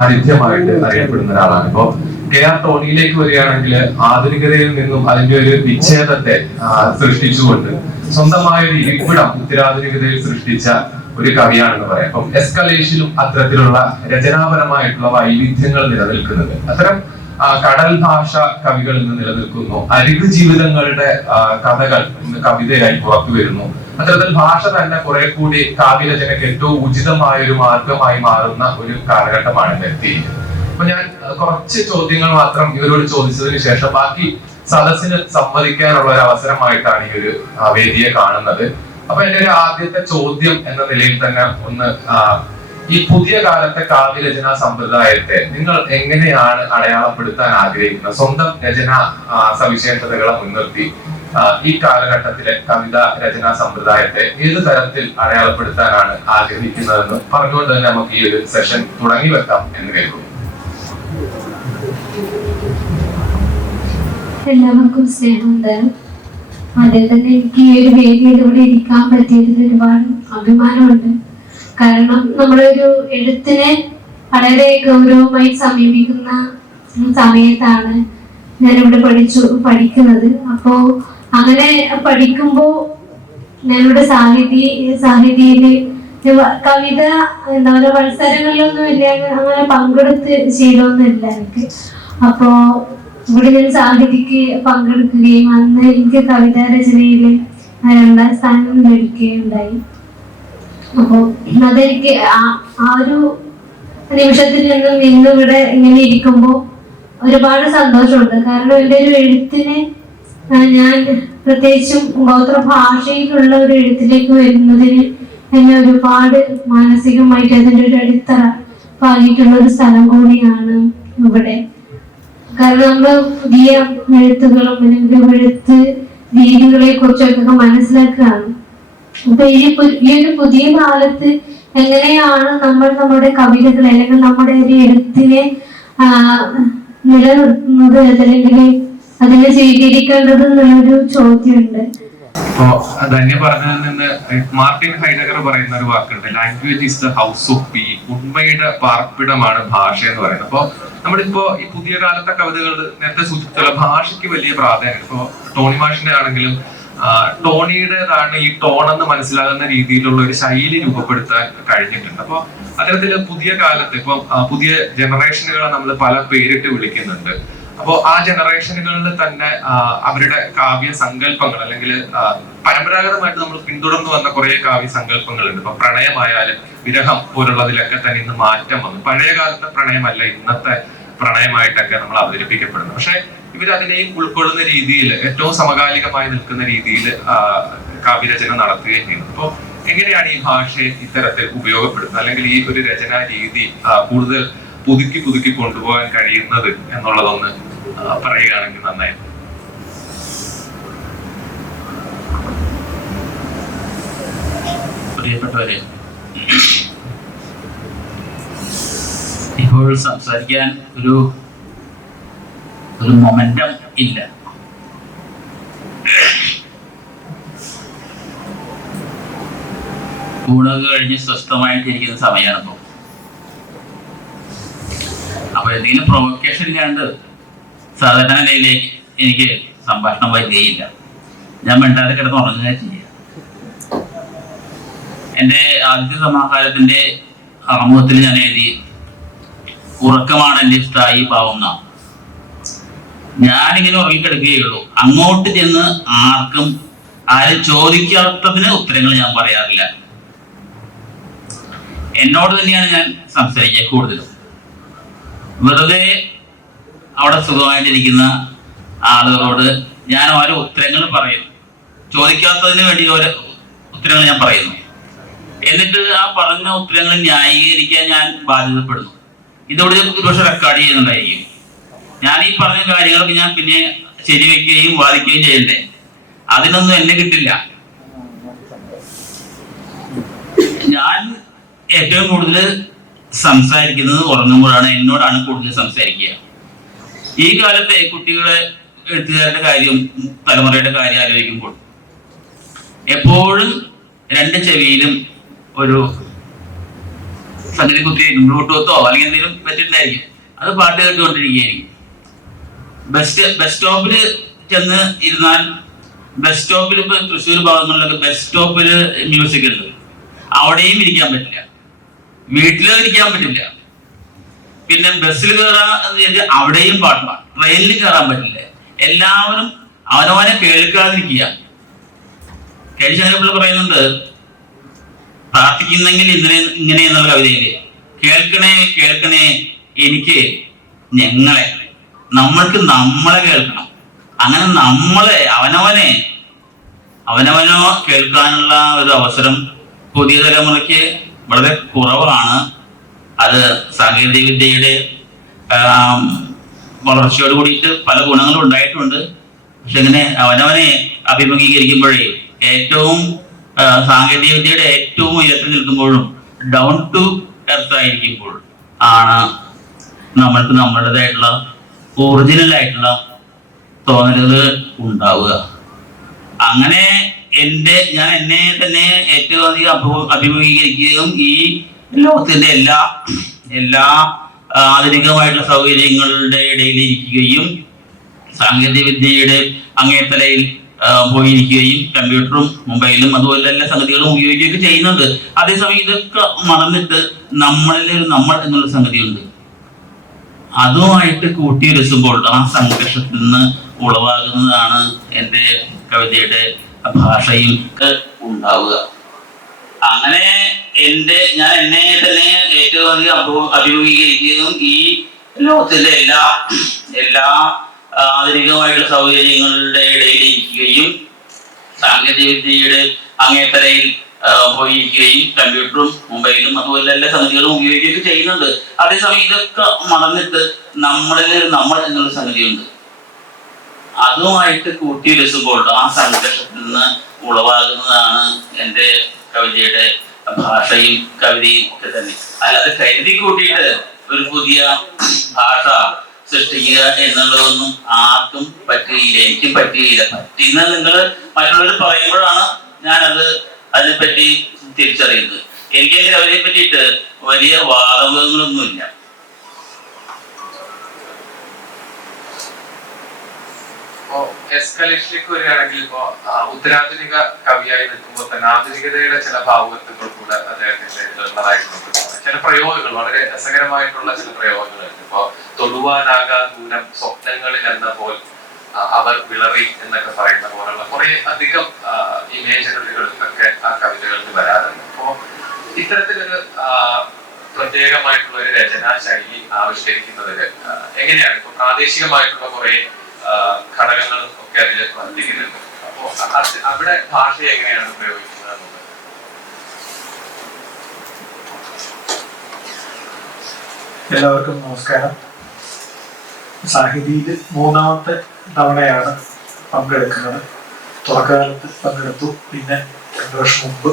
സാന്നിധ്യമായിട്ട് അറിയപ്പെടുന്ന ഒരാളാണ്. ഇപ്പോ KR ടോണിയിലേക്ക് വരികയാണെങ്കിൽ ആധുനികതയിൽ നിന്നും അതിന്റെ ഒരു വിച്ഛേദത്തെ സൃഷ്ടിച്ചുകൊണ്ട് സ്വന്തമായ ഒരു ഇരിപ്പിടം ഉത്തരാധുനികതയിൽ സൃഷ്ടിച്ച ഒരു കവിയാണെന്ന് പറയാം. അപ്പം എസ്കലേഷനും അത്തരത്തിലുള്ള രചനാപരമായിട്ടുള്ള വൈവിധ്യങ്ങൾ നിലനിൽക്കുന്നത് അത്തരം കടൽ ഭാഷ കവികളിൽ നിന്ന് നിലനിൽക്കുന്നു. അരികു ജീവിതങ്ങളുടെ കഥകൾ ഇന്ന് കവിതയായി പുറത്തു വരുന്നു. അത്തരത്തിൽ ഭാഷ തന്നെ കുറെ കൂടി കാവ്യരചനയ്ക്ക് ഏറ്റവും ഉചിതമായ ഒരു മാർഗമായി മാറുന്ന ഒരു കാലഘട്ടമാണ് എത്തിയിരിക്കുന്നത്. അപ്പൊ ഞാൻ കുറച്ച് ചോദ്യങ്ങൾ മാത്രം ഇവരോട് ചോദിച്ചതിന് ശേഷം ബാക്കി സദസ്സിന് സംവദിക്കാനുള്ള ഒരു അവസരമായിട്ടാണ് ഈ ഒരു വേദിയെ കാണുന്നത്. അപ്പൊ എന്റെ ഒരു ആദ്യത്തെ ചോദ്യം എന്ന നിലയിൽ തന്നെ ഒന്ന്, ഈ പുതിയ കാലത്തെ കാവ്യരചനാ സമ്പ്രദായത്തെ നിങ്ങൾ എങ്ങനെയാണ് അടയാളപ്പെടുത്താൻ ആഗ്രഹിക്കുന്നത്? സ്വന്തം രചനാ സവിശേഷതകളെ മുൻനിർത്തി ഈ കാലഘട്ടത്തിലെ കവിതാ രചനാ സമ്പ്രദായത്തെ ഏത് തരത്തിൽ അടയാളപ്പെടുത്താനാണ് ആഗ്രഹിക്കുന്നതെന്ന് പറഞ്ഞുകൊണ്ട് തന്നെ നമുക്ക് ഈ ഒരു സെഷൻ തുടങ്ങി വെക്കാം എന്ന് കേൾക്കുന്നു. എല്ലാവർക്കും സ്നേഹമുണ്ട്. അതേ തന്നെ എനിക്ക് ഈ ഒരു വേദിയിലൂടെ ഇരിക്കാൻ പറ്റിയതിൽ ഒരുപാട് അഭിമാനമുണ്ട്. കാരണം നമ്മളൊരു എഴുത്തിനെ വളരെ ഗൗരവമായി സമീപിക്കുന്ന സമയത്താണ് ഞാനിവിടെ പഠിക്കുന്നത്. അപ്പോ അങ്ങനെ പഠിക്കുമ്പോൾ ഞാനിവിടെ സാഹിത്യയില് കവിത എന്താ പറയുക മത്സരങ്ങളിലൊന്നും ഇല്ല, അങ്ങനെ പങ്കെടുത്ത് ശീലമൊന്നുമില്ല എനിക്ക്. അപ്പോ ഇവിടെ ഞാൻ സാഹിത്യക്ക് പങ്കെടുക്കുകയും അന്ന് എനിക്ക് കവിതാ രചനയില് 2ാം സ്ഥാനം ലഭിക്കുകയുണ്ടായി. അപ്പോ അതെനിക്ക് ആ ഒരു നിമിഷത്തിൽ നിന്നും ഇന്നിവിടെ ഇങ്ങനെ ഇരിക്കുമ്പോൾ ഒരുപാട് സന്തോഷമുണ്ട്. കാരണം എൻ്റെ ഒരു എഴുത്തിനെ ഞാൻ പ്രത്യേകിച്ചും ഗോത്രഭാഷയിലുള്ള ഒരു എഴുത്തിലേക്ക് വരുന്നതിന് എന്നെ ഒരുപാട് മാനസികമായിട്ട് അതിൻ്റെ ഒരു അടിത്തറ പാകിയിട്ടുള്ള ഒരു സ്ഥലം കൂടിയാണ് ഇവിടെ. കാരണം നമ്മൾ പുതിയ എഴുത്തുകളും അല്ലെങ്കിൽ എഴുത്ത് രീതികളെ കുറിച്ചൊക്കെ മനസ്സിലാക്കുകയാണ്. അപ്പൊ ഈ ഒരു പുതിയ കാലത്ത് എങ്ങനെയാണ് നമ്മൾ നമ്മുടെ കവിതകൾ അല്ലെങ്കിൽ നമ്മുടെ ഒരു എഴുത്തിനെ നിലനിർത്തുന്നത് അല്ലെങ്കിൽ അതിനെ സ്വീകരിക്കേണ്ടത് എന്നൊരു ചോദ്യമുണ്ട്. ഇപ്പോ ധന്യ പറഞ്ഞതിൽ നിന്ന് മാർട്ടിൻ ഹൈഡഗർ പറയുന്ന ഒരു വാക്കുണ്ട്, language is the house of being. ഉണ്മയുടെ പാർപ്പിടമാണ് ഭാഷ എന്ന് പറയുന്നത്. അപ്പോ നമ്മളിപ്പോ ഈ പുതിയ കാലത്തെ കവിതകൾ നേരത്തെ സൂചിപ്പിച്ചുള്ള ഭാഷയ്ക്ക് വലിയ പ്രാധാന്യം. ഇപ്പോ ടോണി മാഷിന്റെ ആണെങ്കിലും ടോണിയുടേതാണ് ഈ ടോൺ എന്ന് മനസ്സിലാകുന്ന രീതിയിലുള്ള ഒരു ശൈലി രൂപപ്പെടുത്താൻ കഴിഞ്ഞിട്ടുണ്ട്. അപ്പൊ അത്തരത്തില് പുതിയ കാലത്ത് ഇപ്പൊ പുതിയ ജനറേഷനുകളെ നമ്മൾ പല പേരിട്ട് വിളിക്കുന്നുണ്ട്. അപ്പോൾ ആ ജനറേഷനുകളിൽ തന്നെ അവരുടെ കാവ്യ സങ്കല്പങ്ങൾ അല്ലെങ്കിൽ പരമ്പരാഗതമായിട്ട് നമ്മൾ പിന്തുടർന്നു വന്ന കുറെ കാവ്യ സങ്കല്പങ്ങളുണ്ട്. ഇപ്പൊ പ്രണയമായാലും വിരഹം പോലുള്ളതിലൊക്കെ തന്നെ ഇന്ന് മാറ്റം വന്നു. പഴയ കാലത്തെ പ്രണയമല്ല ഇന്നത്തെ പ്രണയമായിട്ടൊക്കെ നമ്മൾ അവതരിപ്പിക്കപ്പെടുന്നു. പക്ഷെ ഇവരതിനെയും ഉൾക്കൊള്ളുന്ന രീതിയിൽ ഏറ്റവും സമകാലികമായി നിൽക്കുന്ന രീതിയിൽ കാവ്യരചന നടത്തുകയും ചെയ്യുന്നു. അപ്പോൾ എങ്ങനെയാണ് ഈ ഭാഷയെ ഇത്തരത്തിൽ ഉപയോഗപ്പെടുത്തുന്നത് അല്ലെങ്കിൽ ഈ ഒരു രചനാ രീതി കൂടുതൽ പുതുക്കി കൊണ്ടുപോകാൻ കഴിയുന്നത് എന്നുള്ളതൊന്ന് പറയുകയാണെങ്കിൽ നന്നായിരുന്നു. പ്രിയപ്പെട്ടവരെ, ഇപ്പോൾ സംസാരിക്കാൻ ഒരു മൊമെന്റം ഇല്ല. ഊണൊക്കെ കഴിഞ്ഞ് സ്വസ്ഥമായിട്ടിരിക്കുന്ന സമയമാണിപ്പോ. അപ്പൊ എന്തെങ്കിലും പ്രൊവക്കേഷൻ ഇല്ലാണ്ട് സാധാരണ നിലയിലേക്ക് എനിക്ക് സംഭാഷണം വരികയില്ല. ഞാൻ മിണ്ടാതെ കിടന്ന് ഉറങ്ങുക ചെയ്യുക. എൻ്റെ ആദ്യത്തെ സമാഹാരത്തിന്റെ ആമുഖത്തിൽ ഞാൻ എഴുതി, ഉറക്കമാണ് എൻ്റെ ഇഷ്ടമായി പാവുന്ന. ഞാനിങ്ങനെ ഉറങ്ങിക്കിടക്കുകയുള്ളൂ. അങ്ങോട്ട് ചെന്ന് ആരും ചോദിക്കാത്തതിന് ഉത്തരങ്ങൾ ഞാൻ പറയാറില്ല. എന്നോട് തന്നെയാണ് ഞാൻ സംസാരിക്കുക കൂടുതലും. വെറുതെ അവിടെ സുഖമായിട്ടിരിക്കുന്ന ആളുകളോട് ഞാൻ ഓരോ ഉത്തരങ്ങൾ പറയുന്നു. ചോദിക്കാത്തതിന് വേണ്ടി ഓരോ ഉത്തരങ്ങൾ ഞാൻ പറയുന്നു. എന്നിട്ട് ആ പറഞ്ഞ ഉത്തരങ്ങൾ ന്യായീകരിക്കാൻ ഞാൻ ബാധ്യതപ്പെടുന്നു. ഇതോടെ ഒരുപക്ഷെ റെക്കോർഡ് ചെയ്യുന്നുണ്ടായിരിക്കും. ഞാൻ ഈ പറഞ്ഞ കാര്യങ്ങളൊക്കെ ഞാൻ പിന്നെ ശരിവെക്കുകയും വാദിക്കുകയും ചെയ്യണ്ടേ? അതിനൊന്നും എന്നെ കിട്ടില്ല. ഞാൻ ഏറ്റവും കൂടുതൽ സംസാരിക്കുന്നത് ഉറങ്ങുമ്പോഴാണ്. എന്നോടാണ് കൂടുതൽ സംസാരിക്കുക. ഈ കാലത്തെ കുട്ടികളെ എഴുത്തുകാരുടെ കാര്യം, തലമുറയുടെ കാര്യം ആലോചിക്കുമ്പോൾ എപ്പോഴും 2 ചെവിയിലും ഒരു സംഗതി കുത്തിയായിരിക്കും, ബ്ലൂടൂത്തോ അല്ലെങ്കിൽ എന്തെങ്കിലും വെച്ചിട്ടുണ്ടായിരിക്കും. അത് പാട്ട് കേട്ടുകൊണ്ടിരിക്കുകയായിരിക്കും. ബസ് സ്റ്റോപ്പിൽ ചെന്ന് ഇരുന്നാൽ, ബസ് സ്റ്റോപ്പിൽ ഇപ്പൊ തൃശ്ശൂർ ഭാഗങ്ങളിലൊക്കെ ബസ് സ്റ്റോപ്പിൽ മ്യൂസിക് ഉണ്ട്, അവിടെയും ഇരിക്കാൻ പറ്റില്ല, വീട്ടിലും ഇരിക്കാൻ പറ്റില്ല. പിന്നെ ബസ്സിൽ കയറാൻ അവിടെയും പാട്ടാണ്, ട്രെയിനിൽ കയറാൻ പറ്റില്ല. എല്ലാവരും അവനവനെ കേൾക്കാതിരിക്കുക. കഴിച്ചതിനെ പറയുന്നുണ്ട്, പ്രാർത്ഥിക്കുന്നെങ്കിൽ ഇങ്ങനെ എന്നുള്ള കവിതയില്, കേൾക്കണേ കേൾക്കണേ എനിക്ക് ഞങ്ങളെ, നമ്മൾക്ക് നമ്മളെ കേൾക്കണം. അങ്ങനെ നമ്മളെ അവനവനോ കേൾക്കാനുള്ള ഒരു അവസരം പുതിയ തലമുറയ്ക്ക് വളരെ കുറവാണ്. അത് സാങ്കേതിക വിദ്യയുടെ വളർച്ചയോട് കൂടിയിട്ട് പല ഗുണങ്ങളും ഉണ്ടായിട്ടുണ്ട്. പക്ഷെ ഇങ്ങനെ അവനവനെ അഭിമുഖീകരിക്കുമ്പോഴേ ഏറ്റവും സാങ്കേതിക വിദ്യയുടെ ഏറ്റവും ഉയരത്തിൽ നിൽക്കുമ്പോഴും ഡൗൺ ടു എർത്ത് ആയിരിക്കുമ്പോൾ ആണ് നമ്മൾക്ക് നമ്മുടേതായിട്ടുള്ള ഒറിജിനൽ ആയിട്ടുള്ള തോന്നലുകൾ ഉണ്ടാവുക. അങ്ങനെ ഞാൻ എന്നെ തന്നെ ഏറ്റവും അധികം അഭിമുഖീകരിക്കുകയും ഈ ലോകത്തിന്റെ എല്ലാ ആധുനികമായിട്ടുള്ള സൗകര്യങ്ങളുടെ ഇടയിൽ ഇരിക്കുകയും സാങ്കേതിക വിദ്യയുടെ അങ്ങേത്തലയിൽ പോയിരിക്കുകയും കമ്പ്യൂട്ടറും മൊബൈലും അതുപോലെ എല്ലാ സംഗതികളും ഉപയോഗിക്കുകയൊക്കെ ചെയ്യുന്നുണ്ട്. അതേസമയം ഇതൊക്കെ മറന്നിട്ട് നമ്മളിൽ ഒരു നമ്മൾ എന്നുള്ള സംഗതിയുണ്ട്. അതുമായിട്ട് കൂട്ടിയുരസുമ്പോൾ ആ സംഘർഷത്തിൽ നിന്ന് ഉളവാകുന്നതാണ് എൻ്റെ കവിതയുടെ ഭാഷയും ഉണ്ടാവുക. അങ്ങനെ ഞാൻ എന്നെ തന്നെ ഏറ്റവും അധികം അഭിമുഖീകരിക്കുകയും ഈ ലോകത്തിലെ എല്ലാ ആധുനികമായിട്ടുള്ള സൗകര്യങ്ങളുടെ ഇടയിൽ ഇരിക്കുകയും സാങ്കേതിക വിദ്യയുടെ അങ്ങേത്തലയിൽ പോയിരിക്കുകയും കമ്പ്യൂട്ടറും മൊബൈലും അതുപോലെ എല്ലാ സംഗതികളും ഉപയോഗിക്കുകയൊക്കെ ചെയ്യുന്നുണ്ട്. അതേസമയം ഇതൊക്കെ മറന്നിട്ട് നമ്മളിൽ നമ്മൾ എന്നുള്ള സംഗതിയുണ്ട്. അതുമായിട്ട് കൂട്ടിയുരസുമ്പോൾ ആ സംഘർഷത്തിൽ നിന്ന് ഉളവാകുന്നതാണ് എൻ്റെ കവിതയുടെ ഭാഷയും കവിതയും ഒക്കെ തന്നെ. അല്ലാതെ കരുതി കൂട്ടിയിട്ട് ഒരു പുതിയ ഭാഷ സൃഷ്ടിക്കുക എന്നുള്ളതൊന്നും ആർക്കും പറ്റുകയില്ല, എനിക്കും പറ്റുകയില്ല. പറ്റുന്ന നിങ്ങൾ മറ്റുള്ളവർ പറയുമ്പോഴാണ് ഞാനത് അതിനെപ്പറ്റി തിരിച്ചറിയുന്നത്. എനിക്ക് എന്റെ കവിതയെ പറ്റിയിട്ട് വലിയ വാദങ്ങളൊന്നുമില്ല. എസ്കലേഷനിലേക്ക് വരികയാണെങ്കിൽ ഇപ്പോ ഉത്തരാധുനിക കവിയായി നിൽക്കുമ്പോൾ തന്നെ ആധുനികതയുടെ ചില ഭാവഗത്തുകൾ കൂടെ അദ്ദേഹത്തിന്റെ ഉള്ളതായിട്ടുണ്ട്. ചില പ്രയോഗങ്ങൾ, വളരെ രസകരമായിട്ടുള്ള ചില പ്രയോഗങ്ങളുണ്ട്. ഇപ്പോ തൊടുവാനാകാ ദൂരം സ്വപ്നങ്ങളിൽ എന്ന പോൽ അവർ വിളറി എന്നൊക്കെ പറയുന്ന പോലുള്ള കുറെ അധികം ഇമേജുകൾ ഒക്കെ ആ കവിതകളിൽ വരാറുണ്ട്. അപ്പോ ഇത്തരത്തിലൊരു പ്രത്യേകമായിട്ടുള്ള ഒരു രചനാ ശൈലി ആവിഷ്കരിക്കുന്നതിൽ എങ്ങനെയാണ് ഇപ്പൊ പ്രാദേശികമായിട്ടുള്ള കുറെ ഘടകങ്ങളും ഒക്കെ അതിൽ വർദ്ധിക്കുന്നുണ്ട്. അപ്പോ അവിടെ ഭാഷ എങ്ങനെയാണ് പ്രയോഗിക്കുന്നത് എന്നുള്ളത്? എല്ലാവർക്കും നമസ്കാരം. സാഹിതിയിൽ മൂന്നാമത്തെ തവണയാണ് പങ്കെടുക്കുന്നത്. തുടക്കകാലത്ത് പങ്കെടുത്തു, പിന്നെ 2 വർഷം മുമ്പ്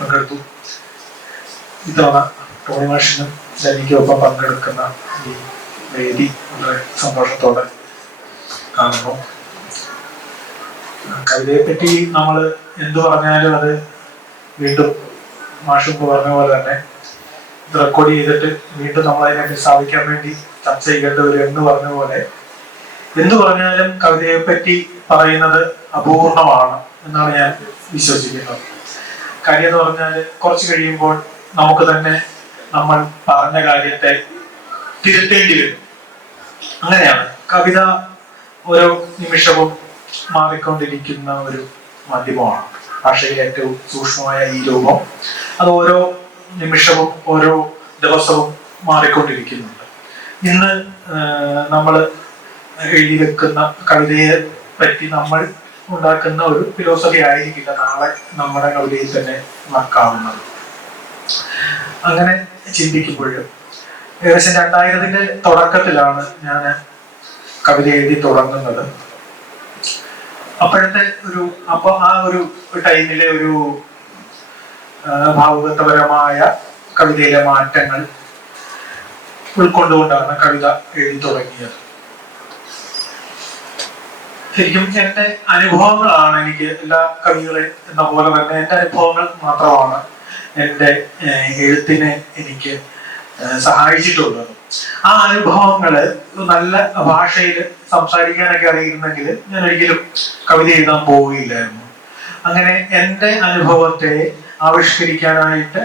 പങ്കെടുത്തു. ഇത്തവണ ടോണി മാഷിനും എനിക്കൊപ്പം പങ്കെടുക്കുന്ന ഈ വേദി വളരെ സന്തോഷത്തോടെ കാണുന്നു. കവിതയെ പറ്റി നമ്മൾ എന്തു പറഞ്ഞാലും അത് വീണ്ടും മാഷുമ്പ് പറഞ്ഞ പോലെ തന്നെ ഇത് റെക്കോർഡ് ചെയ്തിട്ട് വീണ്ടും നമ്മൾ അതിനെ സ്ഥാപിക്കാൻ വേണ്ടി ചർച്ച ചെയ്യേണ്ട ഒരു എന്ന് പറഞ്ഞ പോലെ എന്തു പറഞ്ഞാലും കവിതയെ പറ്റി പറയുന്നത് അപൂർണമാണ് എന്നാണ് ഞാൻ വിശ്വസിക്കുന്നത്. കാര്യം എന്ന് പറഞ്ഞാൽ കുറച്ച് കഴിയുമ്പോൾ നമുക്ക് തന്നെ നമ്മൾ പറഞ്ഞ കാര്യത്തെ തിരുത്തേണ്ടി വരും. അങ്ങനെയാണ് കവിത ഓരോ നിമിഷവും മാറിക്കൊണ്ടിരിക്കുന്ന ഒരു മാധ്യമമാണ്. ഭാഷയിലെ ഏറ്റവും സൂക്ഷ്മമായ ഈ രൂപം അത് ഓരോ നിമിഷവും ഓരോ ദിവസവും മാറിക്കൊണ്ടിരിക്കുന്നുണ്ട്. ഇന്ന് നമ്മൾ എഴുതി വെക്കുന്ന കവിതയെ പറ്റി നമ്മൾ ഉണ്ടാക്കുന്ന ഒരു ഫിലോസഫി ആയിരിക്കില്ല നാളെ നമ്മുടെ കവിതയിൽ തന്നെ നടക്കാവുന്നത്. അങ്ങനെ ചിന്തിക്കുമ്പോഴും ഏകദേശം 2000-ന്റെ തുടക്കത്തിലാണ് ഞാൻ കവിത എഴുതി തുടങ്ങുന്നത്. അപ്പോഴത്തെ ആ ഒരു ടൈമിലെ ഒരു ഭാവുകത്വപരമായ കവിതയിലെ മാറ്റങ്ങൾ ഉൾക്കൊണ്ടുകൊണ്ടാണ് കവിത എഴുതി തുടങ്ങിയത്. ശരിക്കും എന്റെ അനുഭവങ്ങളാണ് എനിക്ക് എല്ലാ കവികളെ എന്ന പോലെ തന്നെ എന്റെ അനുഭവങ്ങൾ മാത്രമാണ് എന്റെ എഴുത്തിനെ എനിക്ക് സഹായിച്ചിട്ടുള്ളത്. ആ അനുഭവങ്ങള് നല്ല ഭാഷയിൽ സംസാരിക്കാനൊക്കെ അറിയുന്നെങ്കിൽ ഞാൻ ഒരിക്കലും കവിത എഴുതാൻ പോവുകയില്ലായിരുന്നു. അങ്ങനെ എൻ്റെ അനുഭവത്തെ ആവിഷ്കരിക്കാനായിട്ട്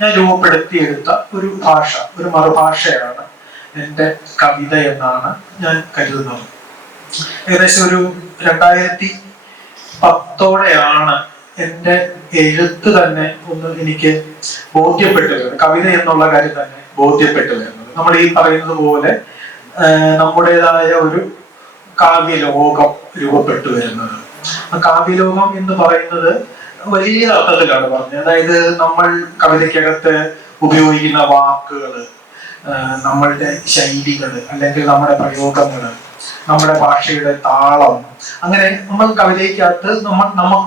ഞാൻ രൂപപ്പെടുത്തിയെടുത്ത ഒരു ഭാഷ, ഒരു മറുഭാഷയാണ് എൻ്റെ കവിത എന്നാണ് ഞാൻ കരുതുന്നത്. ഏകദേശം ഒരു 2010 എൻ്റെ എഴുത്ത് തന്നെ ഒന്ന് എനിക്ക് ബോധ്യപ്പെട്ടു വരുന്നത്, കവിത എന്നുള്ള കാര്യം തന്നെ ബോധ്യപ്പെട്ടു വരുന്നത്. നമ്മൾ ഈ പറയുന്നത് പോലെ നമ്മുടേതായ ഒരു കാവ്യലോകം രൂപപ്പെട്ടു വരുന്നത്. ആ കാവ്യലോകം എന്ന് പറയുന്നത് വലിയ അർത്ഥത്തിലാണ് പറഞ്ഞത്. അതായത് നമ്മൾ കവിതയ്ക്കകത്ത് ഉപയോഗിക്കുന്ന വാക്കുകൾ, നമ്മളുടെ ശൈലികൾ, അല്ലെങ്കിൽ നമ്മുടെ പ്രയോഗങ്ങൾ, നമ്മുടെ ഭാഷയുടെ താളം, അങ്ങനെ നമ്മൾ കവിതയ്ക്കകത്ത്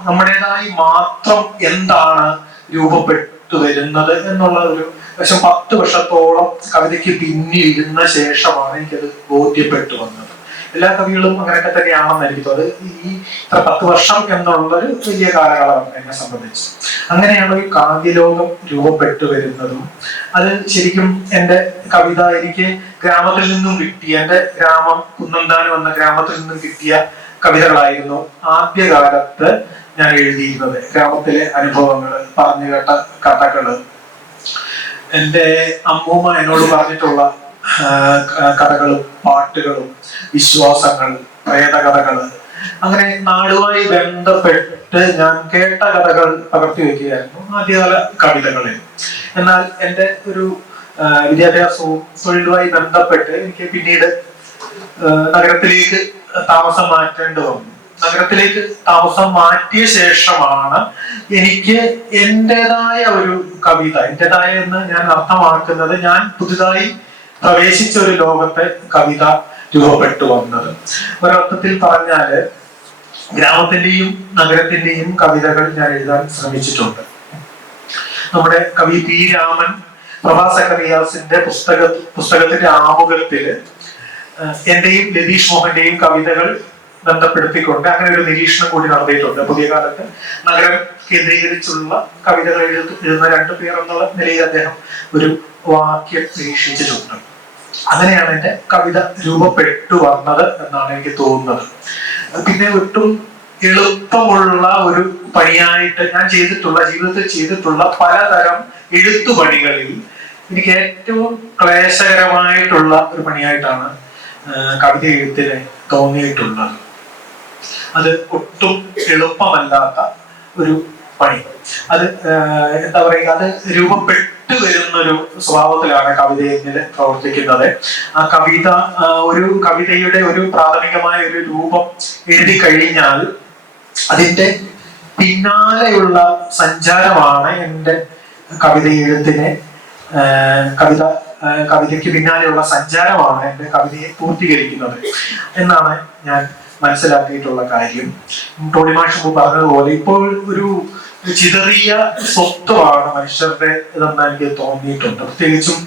നമ്മുടേതായി മാത്രം എന്താണ് രൂപപ്പെട്ടു വരുന്നത് എന്നുള്ള ഒരു 10 വർഷത്തോളം കവിതയ്ക്ക് പിന്നിലിരുന്ന ശേഷമാണ് എനിക്കത് ബോധ്യപ്പെട്ടു വന്നത്. എല്ലാ കവികളും അങ്ങനെയൊക്കെ തന്നെയാണെന്ന് എനിക്ക് തോന്നുന്നത്. ഈ 10 വർഷം എന്നുള്ളൊരു വലിയ കാലയളവാണ് എന്നെ സംബന്ധിച്ച്. അങ്ങനെയാണ് ഈ കാവ്യലോകം രൂപപ്പെട്ടു വരുന്നതും. അത് ശരിക്കും എൻ്റെ കവിത എനിക്ക് ഗ്രാമത്തിൽ നിന്നും കിട്ടിയ, എൻ്റെ ഗ്രാമം കുന്നന്താനം എന്ന ഗ്രാമത്തിൽ നിന്നും കിട്ടിയ കവിതകളായിരുന്നു ആദ്യകാലത്ത് ഞാൻ എഴുതിയിരുന്നത്. ഗ്രാമത്തിലെ അനുഭവങ്ങൾ, പറഞ്ഞു കേട്ട കഥകള്, എൻ്റെ അമ്മൂമ്മ എന്നോട് പറഞ്ഞിട്ടുള്ള കഥകളും പാട്ടുകളും വിശ്വാസങ്ങൾ, പ്രേതകഥകള്, അങ്ങനെ നാടുമായി ബന്ധപ്പെട്ട് ഞാൻ കേട്ട കഥകൾ പകർത്തി വയ്ക്കുകയായിരുന്നു ആദ്യകാല കവിതകളിൽ. എന്നാൽ എൻ്റെ ഒരു വിദ്യാഭ്യാസവും തൊഴിലുമായി ബന്ധപ്പെട്ട് എനിക്ക് പിന്നീട് നഗരത്തിലേക്ക് താമസം മാറ്റേണ്ടി വന്നു. നഗരത്തിലേക്ക് താമസം മാറ്റിയ ശേഷമാണ് എനിക്ക് എന്റേതായ ഒരു കവിത, എന്റേതായ എന്ന് ഞാൻ അർത്ഥമാക്കുന്നത് ഞാൻ പുതുതായി പ്രവേശിച്ച ഒരു ലോകത്തെ കവിത രൂപപ്പെട്ടു വന്നത്. ഒരർത്ഥത്തിൽ പറഞ്ഞാല് ഗ്രാമത്തിന്റെയും നഗരത്തിന്റെയും കവിതകൾ ഞാൻ എഴുതാൻ ശ്രമിച്ചിട്ടുണ്ട്. നമ്മുടെ കവി പി രാമൻ പ്രഭാ സക്കറിയാസിന്റെ പുസ്തകത്തിന്റെ ആമുഖത്തില് എന്റെയും ലതീഷ് മോഹന്റെയും കവിതകൾ ബന്ധപ്പെടുത്തിക്കൊണ്ട് അങ്ങനെ ഒരു നിരീക്ഷണം കൂടി നടത്തിയിട്ടുണ്ട്. പുതിയ കാലത്ത് നഗരം കേന്ദ്രീകരിച്ചുള്ള കവിതകൾ എഴുതുന്ന 2 പേർ എന്നുള്ള നിലയിൽ അദ്ദേഹം ഒരു വാക്യം നിരീക്ഷിച്ചിട്ടുണ്ട്. അങ്ങനെയാണ് എൻ്റെ കവിത രൂപപ്പെട്ടു വന്നത് എന്നാണ് എനിക്ക് തോന്നുന്നത്. പിന്നെ ഒട്ടും എളുപ്പമുള്ള ഒരു പണിയായിട്ട് ഞാൻ ജീവിതത്തിൽ ചെയ്തിട്ടുള്ള പലതരം എഴുത്തുപണികളിൽ എനിക്ക് ഏറ്റവും ക്ലേശകരമായിട്ടുള്ള ഒരു പണിയായിട്ടാണ് കവിത എഴുത്തിന് തോന്നിയിട്ടുള്ളത്. അത് ഒട്ടും എളുപ്പമല്ലാത്ത ഒരു പണി. അത് എന്താ പറയുക, അത് രൂപപ്പെട്ടു വരുന്നൊരു സ്വഭാവത്തിലാണ് കവിതയിൽ പ്രവർത്തിക്കുന്നത്. ആ കവിത ഒരു കവിതയുടെ ഒരു പ്രാഥമികമായ ഒരു രൂപം എഴുതി കഴിഞ്ഞാൽ അതിന്റെ പിന്നാലെയുള്ള സഞ്ചാരമാണ് എൻ്റെ കവിത എഴുത്തിനെ കവിതയ്ക്ക് പിന്നാലെയുള്ള സഞ്ചാരമാണ് എൻ്റെ കവിതയെ പൂർത്തീകരിക്കുന്നത് എന്നാണ് ഞാൻ മനസ്സിലാക്കിയിട്ടുള്ള കാര്യം. ടോണി മാഷ് പറഞ്ഞതുപോലെ ഇപ്പോൾ ഒരു ചിതറിയ സ്വത്വമാണ് മനുഷ്യരുടെ ഇതെന്ന് എനിക്ക് തോന്നിയിട്ടുണ്ട്. പ്രത്യേകിച്ചും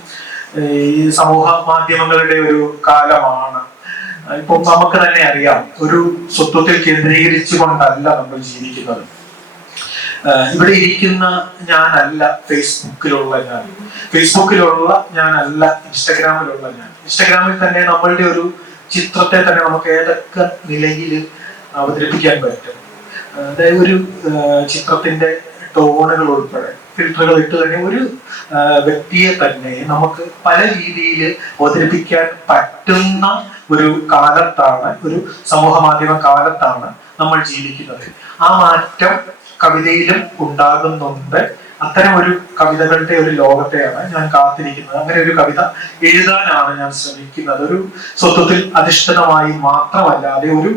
ഈ സമൂഹ മാധ്യമങ്ങളുടെ ഒരു കാലമാണ്. ഇപ്പൊ നമുക്ക് തന്നെ അറിയാം, ഒരു സ്വത്വത്തിൽ കേന്ദ്രീകരിച്ചുകൊണ്ടല്ല നമ്മൾ ജീവിക്കുന്നത്. ഇവിടെ ഇരിക്കുന്ന ഞാനല്ല ഫേസ്ബുക്കിലുള്ള ഞാനല്ല ഇൻസ്റ്റഗ്രാമിലുള്ള ഞാൻ. ഇൻസ്റ്റഗ്രാമിൽ തന്നെ നമ്മളുടെ ഒരു ചിത്രത്തെ തന്നെ നമുക്ക് ഏതൊക്കെ നിലയിൽ അവതരിപ്പിക്കാൻ പറ്റും. അതായത് ഒരു ചിത്രത്തിന്റെ ടോണുകൾ ഉൾപ്പെടെ ഫിൽറ്ററുകൾ ഇട്ട് തന്നെ ഒരു വ്യക്തിയെ തന്നെ നമുക്ക് പല രീതിയിൽ അവതരിപ്പിക്കാൻ പറ്റുന്ന ഒരു കാലത്താണ്, ഒരു സമൂഹ മാധ്യമ കാലത്താണ് നമ്മൾ ജീവിക്കുന്നത്. ആ മാറ്റം കവിതയിലും ഉണ്ടാകുന്നുണ്ട്. അത്തരം ഒരു കവിതകളുടെ ഒരു ലോകത്തെയാണ് ഞാൻ കാത്തിരിക്കുന്നത്. അങ്ങനെ ഒരു കവിത എഴുതാനാണ് ഞാൻ ശ്രമിക്കുന്നത്. ഒരു സ്വത്വത്തിൽ അധിഷ്ഠിതമായി മാത്രമല്ലാതെ ഒരു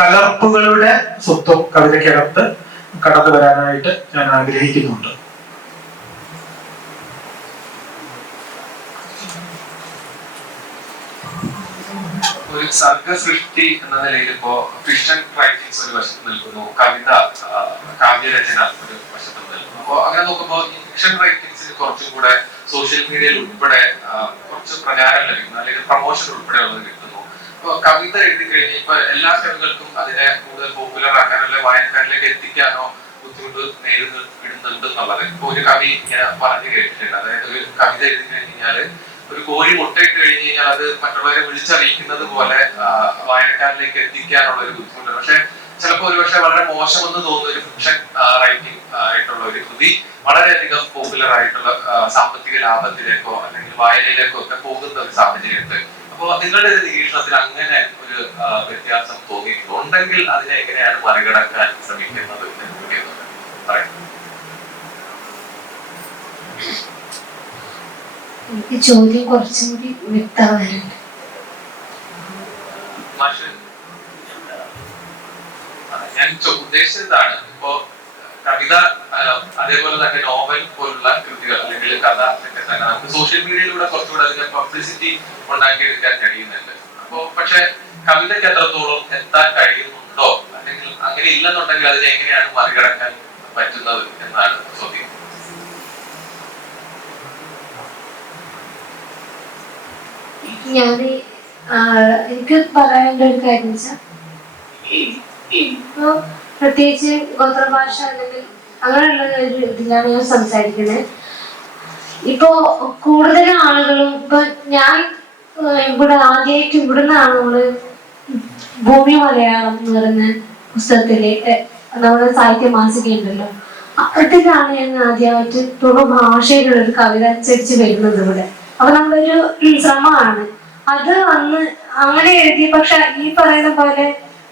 കലർപ്പുകളുടെ സ്വത്വം കവിതയ്ക്കകത്ത് കടന്നു വരാനായിട്ട് ഞാൻ ആഗ്രഹിക്കുന്നുണ്ട്. ഒരു സർഗസൃഷ്ടി എന്ന നിലയിൽ ഇപ്പോ ഫിക്ഷൻ റൈറ്റിംഗ്സ് ഒരു വശത്ത് നിൽക്കുന്നു, കാവ്യരചന ഒരു വശത്ത് നിൽക്കുന്നു. അപ്പോ അങ്ങനെ നോക്കുമ്പോൾ ഈ ഫിക്ഷൻ റൈറ്റിംഗ്സിന് കുറച്ചും കൂടെ സോഷ്യൽ മീഡിയയിൽ ഉൾപ്പെടെ കുറച്ച് പ്രചാരം ലഭിക്കുന്നു, അല്ലെങ്കിൽ പ്രൊമോഷൻ ഉൾപ്പെടെ ഉള്ളത് കിട്ടുന്നു. അപ്പൊ കവിത എഴുതി കഴിഞ്ഞ് ഇപ്പൊ എല്ലാ കവികൾക്കും അതിനെ കൂടുതൽ പോപ്പുലർ ആക്കാനോ അല്ലെങ്കിൽ വായനക്കാരിലേക്ക് എത്തിക്കാനോ ബുദ്ധിമുട്ട് നേരിടുന്നുണ്ടെന്നുള്ളത് ഇപ്പൊ ഒരു കവി ഇങ്ങനെ പറഞ്ഞു കേട്ടിട്ടുണ്ട്. അതായത് ഒരു കവിത എഴുതി കഴിഞ്ഞാല് ഒരു കോഴി മുട്ടയിട്ട് കഴിഞ്ഞ് കഴിഞ്ഞാൽ അത് മറ്റുള്ളവരെ വിളിച്ചറിയിക്കുന്നത് പോലെ വായനക്കാരിലേക്ക് എത്തിക്കാനുള്ള ഒരു ബുദ്ധിമുട്ട്. പക്ഷെ ചിലപ്പോൾ ഒരുപക്ഷെ വളരെ മോശമെന്ന് തോന്നുന്ന ഒരു ഫിക്ഷൻ റൈറ്റിംഗ് ആയിട്ടുള്ള ഒരു കൃതി വളരെയധികം പോപ്പുലർ ആയിട്ടുള്ള സാമ്പത്തിക ലാഭത്തിലേക്കോ അല്ലെങ്കിൽ വായനയിലേക്കോ ഒക്കെ പോകുന്ന ഒരു സാഹചര്യമുണ്ട്. അപ്പൊ നിങ്ങളുടെ ഒരു നിരീക്ഷണത്തിൽ അങ്ങനെ ഒരു വ്യത്യാസം തോന്നിയിട്ടുണ്ടോ? ഉണ്ടെങ്കിൽ അതിനെ എങ്ങനെയാണ് മറികടക്കാൻ ശ്രമിക്കുന്നത് എന്ന് പറയാം. എനിക്ക് ചോദ്യം കുറച്ചും കൂടി വ്യക്തമാകാനുണ്ട്. ഞാൻ ഉദ്ദേശിച്ചതാണ് ഇപ്പോ കവിത അതേപോലെ തന്നെ നോവൽ പോലുള്ള കൃതികൾ അല്ലെങ്കിൽ കഥ ഒക്കെ തന്നെ നമുക്ക് സോഷ്യൽ മീഡിയയിലൂടെ കുറച്ചുകൂടെ അതിന്റെ പബ്ലിസിറ്റി ഉണ്ടാക്കിയെടുക്കാൻ കഴിയുന്നുണ്ട്. അപ്പോ പക്ഷെ കവിതയ്ക്ക് എത്രത്തോളം എത്താൻ കഴിയുന്നുണ്ടോ അല്ലെങ്കിൽ അങ്ങനെ ഇല്ലെന്നുണ്ടെങ്കിൽ അതിനെ എങ്ങനെയാണ് മറികടക്കാൻ പറ്റുന്നത് എന്നാണ് ചോദ്യം. എനിക്ക് പറയാനുള്ള ഒരു കാര്യം വെച്ചാൽ ഇപ്പൊ പ്രത്യേകിച്ച് ഗോത്രഭാഷ അല്ലെങ്കിൽ അങ്ങനെയുള്ള ഒരു ഇതിലാണ് ഞാൻ സംസാരിക്കുന്നത്. ഇപ്പോ കൂടുതൽ ആളുകളും ഇപ്പൊ ഞാൻ ഇവിടെ ആദ്യമായിട്ട് ഇവിടുന്നാണ് നമ്മള് ഭൂമി മലയാളം എന്ന് പറയുന്ന പുസ്തകത്തില് നമ്മുടെ സാഹിത്യ മാസിക ഉണ്ടല്ലോ, അതിലാണ് ഞാൻ ആദ്യമായിട്ട് തുറു ഭാഷയിലുള്ള ഒരു കവിത അച്ചടിച്ച് വരുന്നത് ഇവിടെ. അപ്പൊ നമ്മളൊരു ശ്രമമാണ് അത് വന്ന് അങ്ങനെ എഴുതി. പക്ഷെ ഈ പറയുന്ന പോലെ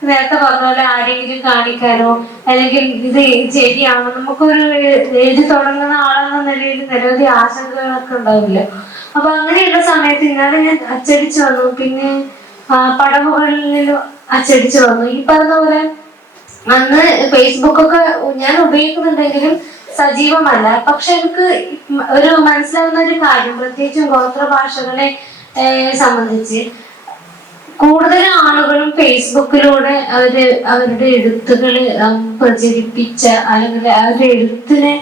നേരത്തെ പറഞ്ഞ പോലെ ആരെങ്കിലും കാണിക്കാനോ അല്ലെങ്കിൽ ഇത് ശരിയാണോ, നമുക്കൊരു എഴുതി തുടങ്ങുന്ന ആളെന്ന നിലയിൽ നിരവധി ആശങ്കകളൊക്കെ ഉണ്ടാവില്ല. അപ്പൊ അങ്ങനെയുള്ള സമയത്ത് ഇന്നലെ ഞാൻ അച്ചടിച്ചു വന്നു. പിന്നെ പടവുകളിൽ അച്ചടിച്ചു വന്നു. ഈ പറഞ്ഞ പോലെ അന്ന് ഫേസ്ബുക്കൊക്കെ ഞാൻ ഉപയോഗിക്കുന്നുണ്ടെങ്കിലും സജീവമല്ല. പക്ഷെ എനിക്ക് ഒരു മനസ്സിലാവുന്ന ഒരു കാര്യം, പ്രത്യേകിച്ചും ഗോത്രഭാഷകളെ സംബന്ധിച്ച് കൂടുതൽ ആളുകളും ഫേസ്ബുക്കിലൂടെ അവരുടെ എഴുത്തുകൾ പ്രചരിപ്പിച്ച അല്ലെങ്കിൽ അവരുടെ എഴുത്തിനെ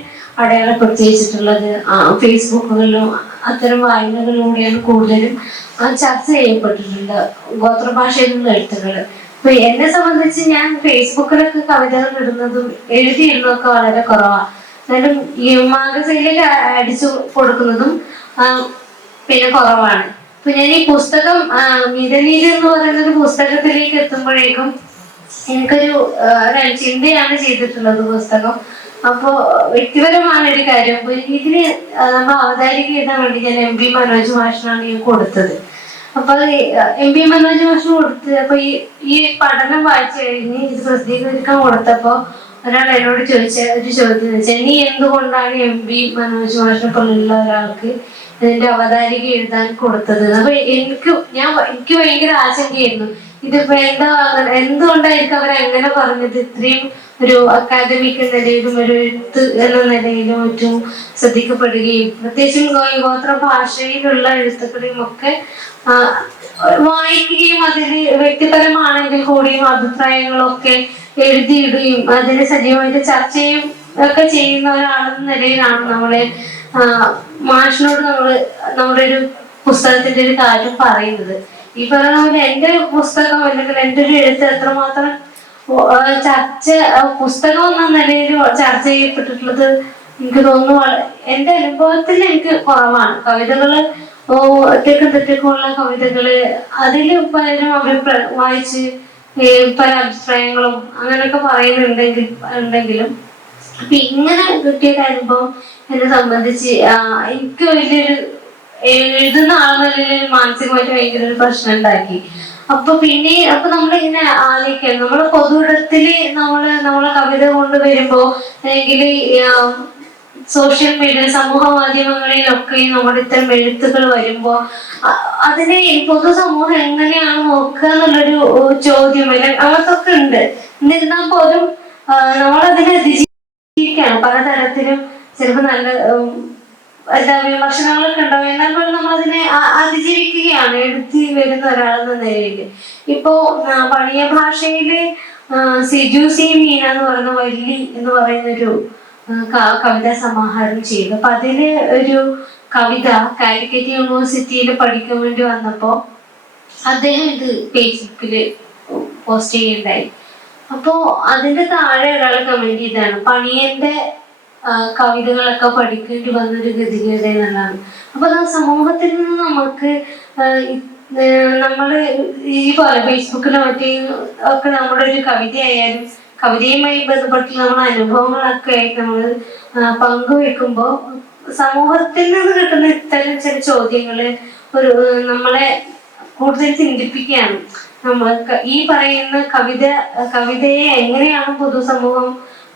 അടയാളപ്പെടുത്തിയിട്ടുള്ളത് ഫേസ്ബുക്കുകളിലും അത്തരം വായനകളിലൂടെയാണ് കൂടുതലും ചർച്ച ചെയ്യപ്പെട്ടിട്ടുണ്ട് ഗോത്രഭാഷയിലുള്ള എഴുത്തുകൾ. ഇപ്പൊ എന്നെ സംബന്ധിച്ച് ഞാൻ ഫേസ്ബുക്കിലൊക്കെ കവിതകൾ ഇടുന്നതും എഴുതിയിടുന്നതൊക്കെ വളരെ കുറവാണ്. എന്നാലും ഈ മാഗസൈനിലേക്ക് അടിച്ചു കൊടുക്കുന്നതും പിന്നെ കുറവാണ്. അപ്പൊ ഞാൻ ഈ പുസ്തകം മിതനീര് എന്ന് പറയുന്ന ഒരു പുസ്തകത്തിലേക്ക് എത്തുമ്പോഴേക്കും എനിക്കൊരു ചിന്തയാണ് ചെയ്തിട്ടുള്ളത് പുസ്തകം. അപ്പോ വ്യക്തിപരമായ ഒരു കാര്യം, ഇതിന് നമ്മൾ അവതാരിക എഴുതാൻ വേണ്ടി ഞാൻ MP മനോജ് മാഷിനാണ് ഞാൻ കൊടുത്തത്. അപ്പൊ MP മനോജ് മാഷിന് കൊടുത്ത് അപ്പൊ ഈ പഠനം വായിച്ചു കഴിഞ്ഞ് ഇത് പ്രസിദ്ധീകരിക്കാൻ കൊടുത്തപ്പോ ഒരാൾ എന്നോട് ചോദിച്ച ഒരു ചോദ്യം വെച്ചാൽ, നീ എന്തുകൊണ്ടാണ് MP മനോജ് മാഷിനെ പോലുള്ള ഒരാൾക്ക് ഇതിന്റെ അവതാരിക എഴുതാൻ കൊടുത്തത്? അപ്പൊ എനിക്ക് ഭയങ്കര ആശങ്കയായിരുന്നു. ഇതിപ്പോ എന്തുകൊണ്ടായിരിക്കും അവരെങ്ങനെ പറഞ്ഞത്? ഇത്രയും ഒരു അക്കാദമിക് നിലയിലും ഒരു എഴുത്ത് എന്ന നിലയിലും ഏറ്റവും ശ്രദ്ധിക്കപ്പെടുകയും പ്രത്യേകിച്ചും ഗോത്ര ഭാഷയിലുള്ള എഴുത്തുക്കളെയും ഒക്കെ വായിക്കുകയും അതിന് വ്യക്തിപരമാണെങ്കിൽ കൂടിയും അഭിപ്രായങ്ങളൊക്കെ എഴുതിയിടുകയും അതിന് സജീവമായിട്ട് ചർച്ചയും ഒക്കെ ചെയ്യുന്ന ഒരാളെന്ന നിലയിലാണ് നമ്മളെ മാഷിനോട് നമ്മുടെ ഒരു പുസ്തകത്തിന്റെ ഒരു കാര്യം പറയുന്നത്. ഈ പറയുന്ന പോലെ എന്റെ പുസ്തകം അല്ലെങ്കിൽ എന്റെ ഒരു എഴുത്ത് എത്രമാത്രം പുസ്തകം എന്ന നിലയിൽ ചർച്ച ചെയ്യപ്പെട്ടിട്ടുള്ളത് എനിക്ക് തോന്നുന്നു എന്റെ അനുഭവത്തിൽ എനിക്ക് കുറവാണ്. കവിതകള് ഒറ്റക്കും തെറ്റക്കുമുള്ള കവിതകള് അതിൽ പലരും വായിച്ച് പല അഭിപ്രായങ്ങളും അങ്ങനെയൊക്കെ പറയുന്നുണ്ടെങ്കിലും അപ്പൊ ഇങ്ങനെ കിട്ടിയൊരു അനുഭവം എന്നെ സംബന്ധിച്ച് എനിക്ക് വലിയൊരു എഴുതുന്ന ആളുകളിൽ മാനസികമായിട്ട് ഭയങ്കര ഒരു പ്രശ്നം ഉണ്ടാക്കി. അപ്പൊ നമ്മളിങ്ങനെ ആലോചിക്കണം, നമ്മള് പൊതുയിടത്തില് നമ്മളെ കവിത കൊണ്ടുവരുമ്പോ അല്ലെങ്കിൽ സോഷ്യൽ മീഡിയ സമൂഹ മാധ്യമങ്ങളിലൊക്കെ നമ്മുടെ ഇത്തരം എഴുത്തുകൾ വരുമ്പോ അതിനെ പൊതുസമൂഹം എങ്ങനെയാണ് നോക്കുക എന്നുള്ളൊരു ചോദ്യം അങ്ങനത്തൊക്കെ ഉണ്ട്. എന്നിരുന്നാൽ പോലും നമ്മളതിനെ അതിജീവിക്കുകയാണ്. പലതരത്തിലും ചിലപ്പോൾ നല്ല വിമർശനങ്ങളൊക്കെ ഉണ്ടാവും. എന്നാൽ പോലും നമ്മളതിനെ അതിജീവിക്കുകയാണ് എഴുതി വരുന്ന ഒരാളെന്ന നിലയിൽ. ഇപ്പോ പഴയ ഭാഷയില് സിജു സി മീന എന്ന് പറയുന്ന വല്ലി എന്ന് പറയുന്നൊരു കവിതാ സമാഹാരം ചെയ്തു. അപ്പൊ അതില് ഒരു കവിത കാലിക്കറ്റ് യൂണിവേഴ്സിറ്റിയിൽ പഠിക്കാൻ വേണ്ടി വന്നപ്പോ അദ്ദേഹം ഇത് ഫേസ്ബുക്കില് പോസ്റ്റ് ചെയ്യുണ്ടായി. അപ്പോ അതിന്റെ താഴെ ഒരാൾ കമന്റ് ചെയ്താണ് പണിയന്റെ കവിതകളൊക്കെ പഠിക്കേണ്ടി വന്നൊരു ഗതികേട് എന്നുള്ളതാണ്. അപ്പൊ അത് സമൂഹത്തിൽ നിന്ന് നമുക്ക് നമ്മള് ഈ പോലെ ഫേസ്ബുക്കിലോ മറ്റേ ഒക്കെ നമ്മുടെ ഒരു കവിതയായാലും കവിതയുമായി ബന്ധപ്പെട്ടുള്ള നമ്മുടെ അനുഭവങ്ങളൊക്കെ ആയിട്ട് നമ്മൾ പങ്കുവെക്കുമ്പോൾ സമൂഹത്തിൽ നിന്ന് കിട്ടുന്ന ഇത്തരം ചില ചോദ്യങ്ങള് നമ്മളെ കൂടുതൽ ചിന്തിപ്പിക്കുകയാണ്. നമ്മൾ ഈ പറയുന്ന കവിതയെ എങ്ങനെയാണ് പൊതുസമൂഹം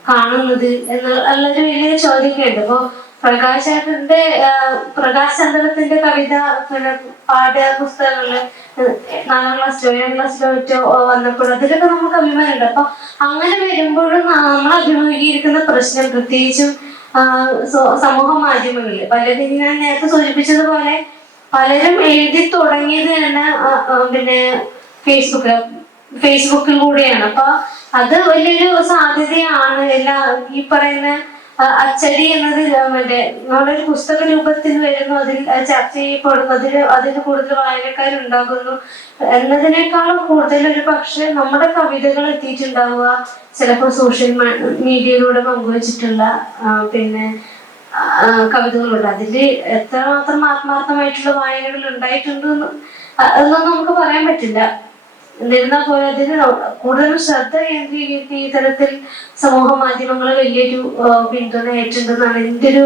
കാണുന്നത് എന്നുള്ളൊരു വലിയ ചോദ്യമൊക്കെ ഉണ്ട്. അപ്പൊ പ്രകാശ് ചന്ദ്രത്തിന്റെ കവിത പിന്നെ പാഠ്യ പുസ്തകങ്ങളില് 4ാം ക്ലാസ്സിലോ 7ാം ക്ലാസ്സിലോ മറ്റോ വന്നപ്പോൾ അതിലൊക്കെ നമുക്ക് അഭിമാനമുണ്ട്. അപ്പൊ അങ്ങനെ വരുമ്പോഴും നമ്മൾ അഭിമുഖീകരിക്കുന്ന പ്രശ്നം പ്രത്യേകിച്ചും സമൂഹ മാധ്യമങ്ങളില് പലരും ഞാൻ നേരത്തെ സൂചിപ്പിച്ചതുപോലെ പലരും എഴുതി തുടങ്ങിയത് തന്നെ പിന്നെ ഫേസ്ബുക്കിൽ കൂടെയാണ്. അപ്പൊ അത് വലിയൊരു സാധ്യതയാണ്. ഈ പറയുന്ന അച്ചടി എന്നത് നമ്മുടെ ഒരു പുസ്തക രൂപത്തിൽ വരുന്നു, അതിൽ ചർച്ച ചെയ്യപ്പെടുന്നു, അതിന് കൂടുതൽ വായനക്കാരുണ്ടാകുന്നു എന്നതിനേക്കാളും കൂടുതൽ ഒരു പക്ഷെ നമ്മുടെ കവിതകൾ എത്തിയിട്ടുണ്ടാവുക ചിലപ്പോൾ സോഷ്യൽ മീഡിയയിലൂടെ പങ്കുവച്ചിട്ടുള്ള പിന്നെ കവിതകളുണ്ട്. അതില് എത്രമാത്രം ആത്മാർത്ഥമായിട്ടുള്ള വായനകൾ ഉണ്ടായിട്ടുണ്ടെന്ന് അതൊന്നും നമുക്ക് പറയാൻ പറ്റില്ല. എന്നിരുന്നാൽ പോലെ അതിന് കൂടുതൽ ശ്രദ്ധ കേന്ദ്രീകരിക്കുന്ന ഈ തരത്തിൽ സമൂഹ മാധ്യമങ്ങൾ വലിയൊരു പിന്തുണയായിട്ടുണ്ടെന്നാണ് എൻ്റെ ഒരു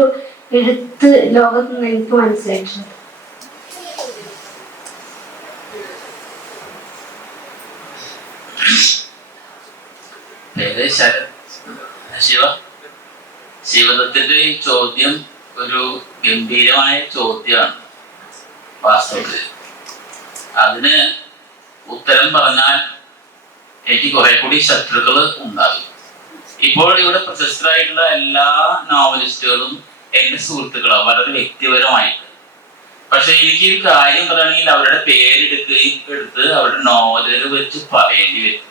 എഴുത്ത് ലോകത്ത് നിന്ന് എനിക്ക് മനസ്സിലായിട്ടുള്ളത്. ശിവദത്തിന്റെ ഈ ചോദ്യം ഒരു ഗംഭീരമായ ചോദ്യമാണ്. വാസ്തവത്തിൽ അതിന് ഉത്തരം പറഞ്ഞാൽ എനിക്ക് കുറെ കൂടി ശത്രുക്കൾ ഉണ്ടാകും. ഇപ്പോൾ ഇവിടെ പ്രശസ്തരായിട്ടുള്ള എല്ലാ നോവലിസ്റ്റുകളും എന്റെ സുഹൃത്തുക്കളാണ് വളരെ വ്യക്തിപരമായിട്ട്. പക്ഷെ എനിക്ക് ഒരു കാര്യം പറയുകയാണെങ്കിൽ അവരുടെ പേരെടുത്ത് അവരുടെ നോവലുകൾ വെച്ച് പറയേണ്ടി വരും.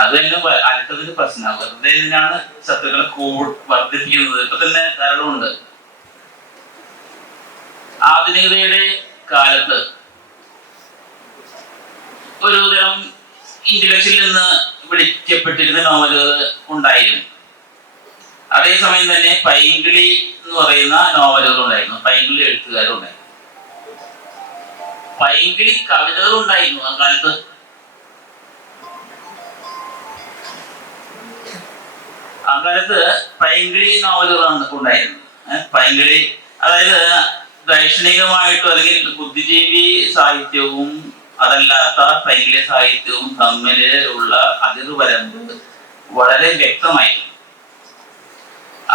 അത് തന്നെ അലട്ടതിന്റെ പ്രശ്നമാണ്. വെറുതെ ഇതിനാണ് ശത്രുക്കളെ വർദ്ധിപ്പിക്കുന്നത്. ഇപ്പൊ തന്നെ ധാരാളമുണ്ട്. ആധുനികതയുടെ കാലത്ത് ഒരു തരം ഇന്റലക്ച്വലിൽ നിന്ന് വിളിക്കപ്പെട്ടിരുന്ന നോവലുകൾ ഉണ്ടായിരുന്നു. അതേസമയം തന്നെ പൈങ്കിളി എന്ന് പറയുന്ന നോവലുകൾ ഉണ്ടായിരുന്നു, പൈങ്കിളി എഴുത്തുകാരുണ്ടായിരുന്നു, പൈങ്കിളി കവിതകൾ ഉണ്ടായിരുന്നു. ആ കാലത്ത് പൈങ്കിളി നോവലുകളാണ് ഉണ്ടായിരുന്നത്. പൈങ്കിളി അതായത് ദൈക്ഷണികമായിട്ടും അല്ലെങ്കിൽ ബുദ്ധിജീവി സാഹിത്യവും അതല്ലാത്ത പൈങ്കിളി സാഹിത്യവും തമ്മിൽ ഉള്ള അതിർവരമ്പ് വളരെ വ്യക്തമായിരുന്നു.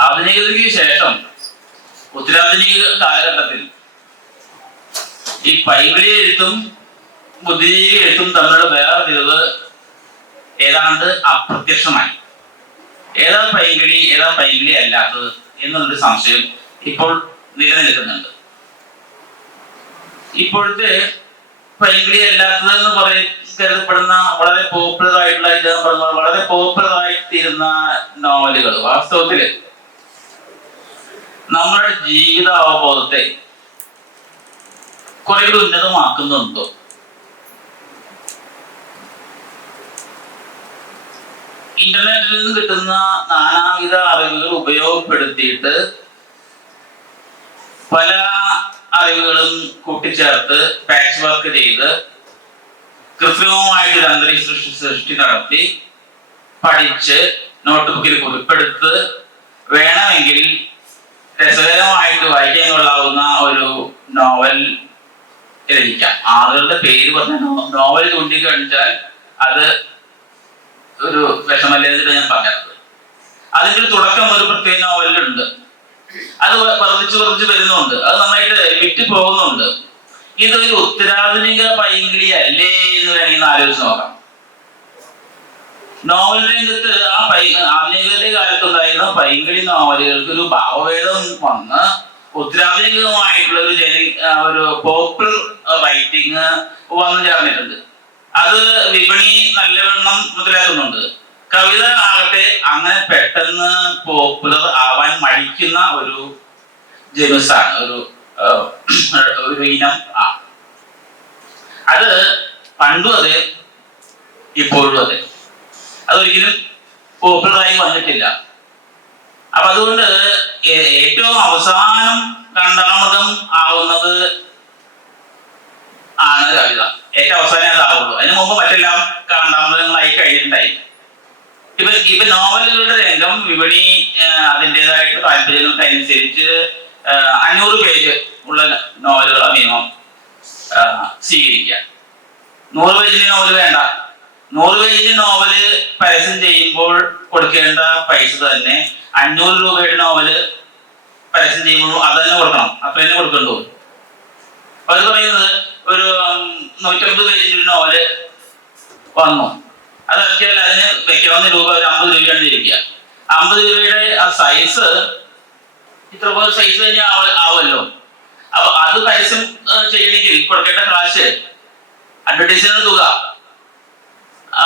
ആധുനികതയ്ക്ക് ശേഷം ഉത്തരാധുനിക കാലഘട്ടത്തിൽ ഈ പൈങ്കിളി എഴുത്തും ബുദ്ധിജീവി എഴുത്തും തമ്മിലുള്ള വേർതിരിവ് ഏതാണ്ട് അപ്രത്യക്ഷമായി. ഏതാ പൈങ്കിളി അല്ലാത്തത് എന്നുള്ളൊരു സംശയം ഇപ്പോൾ നിലനിൽക്കുന്നുണ്ട്. ഇപ്പോഴത്തെ പൈങ്കിളി അല്ലാത്തത് എന്ന് കരുതപ്പെടുന്ന വളരെ പോപ്പുലർ ആയിട്ടുള്ള ഇദ്ദേഹം പറഞ്ഞ വളരെ പോപ്പുലർ ആയിത്തീരുന്ന നോവലുകൾ വാസ്തവത്തില് നമ്മുടെ ജീവിത അവബോധത്തെ കുറെ കൂടി ഉന്നതമാക്കുന്നുണ്ടോ? ഇന്റർനെറ്റിൽ നിന്ന് കിട്ടുന്ന നാനാവിധ അറിവുകൾ ഉപയോഗപ്പെടുത്തിയിട്ട് പല അറിവുകളും കൂട്ടിച്ചേർത്ത് പാച്ച് വർക്ക് ചെയ്ത് കൃത്രിമമായിട്ടൊരു അന്തരീക്ഷ സൃഷ്ടി നടത്തി പഠിച്ച് നോട്ട്ബുക്കിൽ കുറിപ്പെടുത്ത് വേണമെങ്കിൽ രസകരമായിട്ട് വായിക്കാൻ കൊള്ളാവുന്ന ഒരു നോവൽ രചിക്കാം. ആളുകളുടെ പേര് പറഞ്ഞ നോവൽ ചൂണ്ടിക്കാണിച്ചാൽ അത് ഒരു വിഷമല്ലേന്നിട്ട് ഞാൻ പറഞ്ഞത്. അതിന്റെ ഒരു തുടക്കം ഒരു പ്രത്യേക നോവലിലുണ്ട്. അത് വർദ്ധിച്ചു വരുന്നുണ്ട്. അത് നന്നായിട്ട് വിറ്റ് പോകുന്നുണ്ട്. ഇതൊരു ഉത്തരാധുനിക പൈങ്കിളി അല്ലേ എന്ന് വേണമെങ്കിൽ ആലോചിച്ച് നോക്കാം. നോവൽ രംഗത്ത് ആധുനികതയുടെ കാലത്തുണ്ടായിരുന്ന പൈങ്കിളി നോവലുകൾക്ക് ഒരു ഭാവഭേദം വന്ന് ഉത്തരാധുനികമായിട്ടുള്ള ഒരു പോപ്പുലർ റൈറ്റിംഗ് വന്നു ചേർന്നിട്ടുണ്ട്. അത് വിപണി നല്ലവണ്ണം മുതലാക്കുന്നുണ്ട്. കവിത ആകട്ടെ അങ്ങനെ പെട്ടെന്ന് പോപ്പുലർ ആവാൻ മടിക്കുന്ന ഒരു ജനുസാണ്, ഒരു ഇനം. അത് പണ്ടും അതെ, ഇപ്പോഴും അതെ. അതൊരിക്കലും പോപ്പുലറായി വന്നിട്ടില്ല. അപ്പൊ അതുകൊണ്ട് ഏറ്റവും അവസാനം കണ്ടാമൃഗം ആവുന്നത് ആണ് കവിത. ഏറ്റവും അവസാനം അതാവുള്ളൂ. അതിനു മുമ്പ് മറ്റെല്ലാം കാണ്ടാമൃഗങ്ങളായി കഴിഞ്ഞിട്ടുണ്ടായി. ഇപ്പൊ നോവലുകളുടെ രംഗം വിപണി അതിൻ്റെതായിട്ട് താല്പര്യങ്ങൾക്കനുസരിച്ച് 500 പേജ് ഉള്ള നോവലുകളെ മിനിമം സ്വീകരിക്കുക. 100 പേജിന്റെ നോവൽ വേണ്ട. 100 പേജിന്റെ നോവല് പരസ്യം ചെയ്യുമ്പോൾ കൊടുക്കേണ്ട പൈസ തന്നെ 500 രൂപയുടെ നോവല് പരസ്യം ചെയ്യുമ്പോൾ അത് തന്നെ കൊടുക്കണം. അത്ര തന്നെ കൊടുക്കണ്ടു. അപ്പൊ അത് പറയുന്നത് ഒരു 150 പേജിന്റെ ഒരു നോവല് വന്നു, അത് ഇറക്കിയാൽ അതിന് വെക്കാവുന്ന രൂപ ഒരു 50 രൂപയാണ് ഇരിക്കുക. 50 രൂപയുടെ ആ സൈസ് ഇത്ര പോലെ സൈസ് തന്നെ ആവുമല്ലോ. അപ്പൊ അത് പരസ്യം ചെയ്യണമെങ്കിൽ കൊടുക്കേണ്ട കാശ്, അഡ്വർടൈസിന്റെ തുക,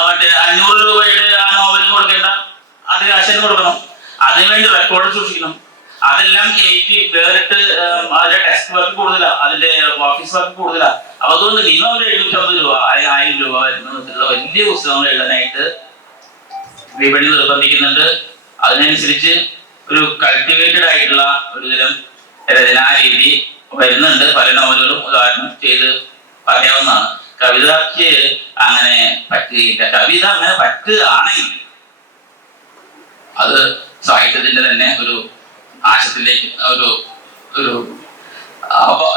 മറ്റേ 500 രൂപയുടെ ആ നോവലിന് കൊടുക്കേണ്ട അത് കാശ് തന്നെ കൊടുക്കണം. അതിനുവേണ്ടി റെക്കോർഡ് സൂക്ഷിക്കണം. അതെല്ലാം വേറിട്ട് അതിന്റെ ടെസ്റ്റ് വർക്ക് കൂടുതലാണ്, അതിന്റെ ഓഫീസ് വർക്ക് കൂടുതലാണ്. അപ്പൊ അതുകൊണ്ട് മിനിമം ഒരു 750 രൂപ അല്ലെങ്കിൽ 1000 രൂപ വരുന്ന വലിയ പുസ്തകങ്ങൾ എഴുതാനായിട്ട് വിപണി നിർബന്ധിക്കുന്നുണ്ട്. അതിനനുസരിച്ച് ഒരു കൾട്ടിവേറ്റഡ് ആയിട്ടുള്ള ഒരു തരം രചനാ രീതി വരുന്നുണ്ട്. പല നോവലുകളും ഉദാഹരണം ചെയ്ത് പറയാവുന്നതാണ്. കവിതയ്ക്ക് അങ്ങനെ പറ്റുകയില്ല. കവിത അങ്ങനെ പറ്റുകയാണെങ്കിൽ അത് സാഹിത്യത്തിന്റെ തന്നെ ഒരു ആശയത്തിലേക്ക് ഒരു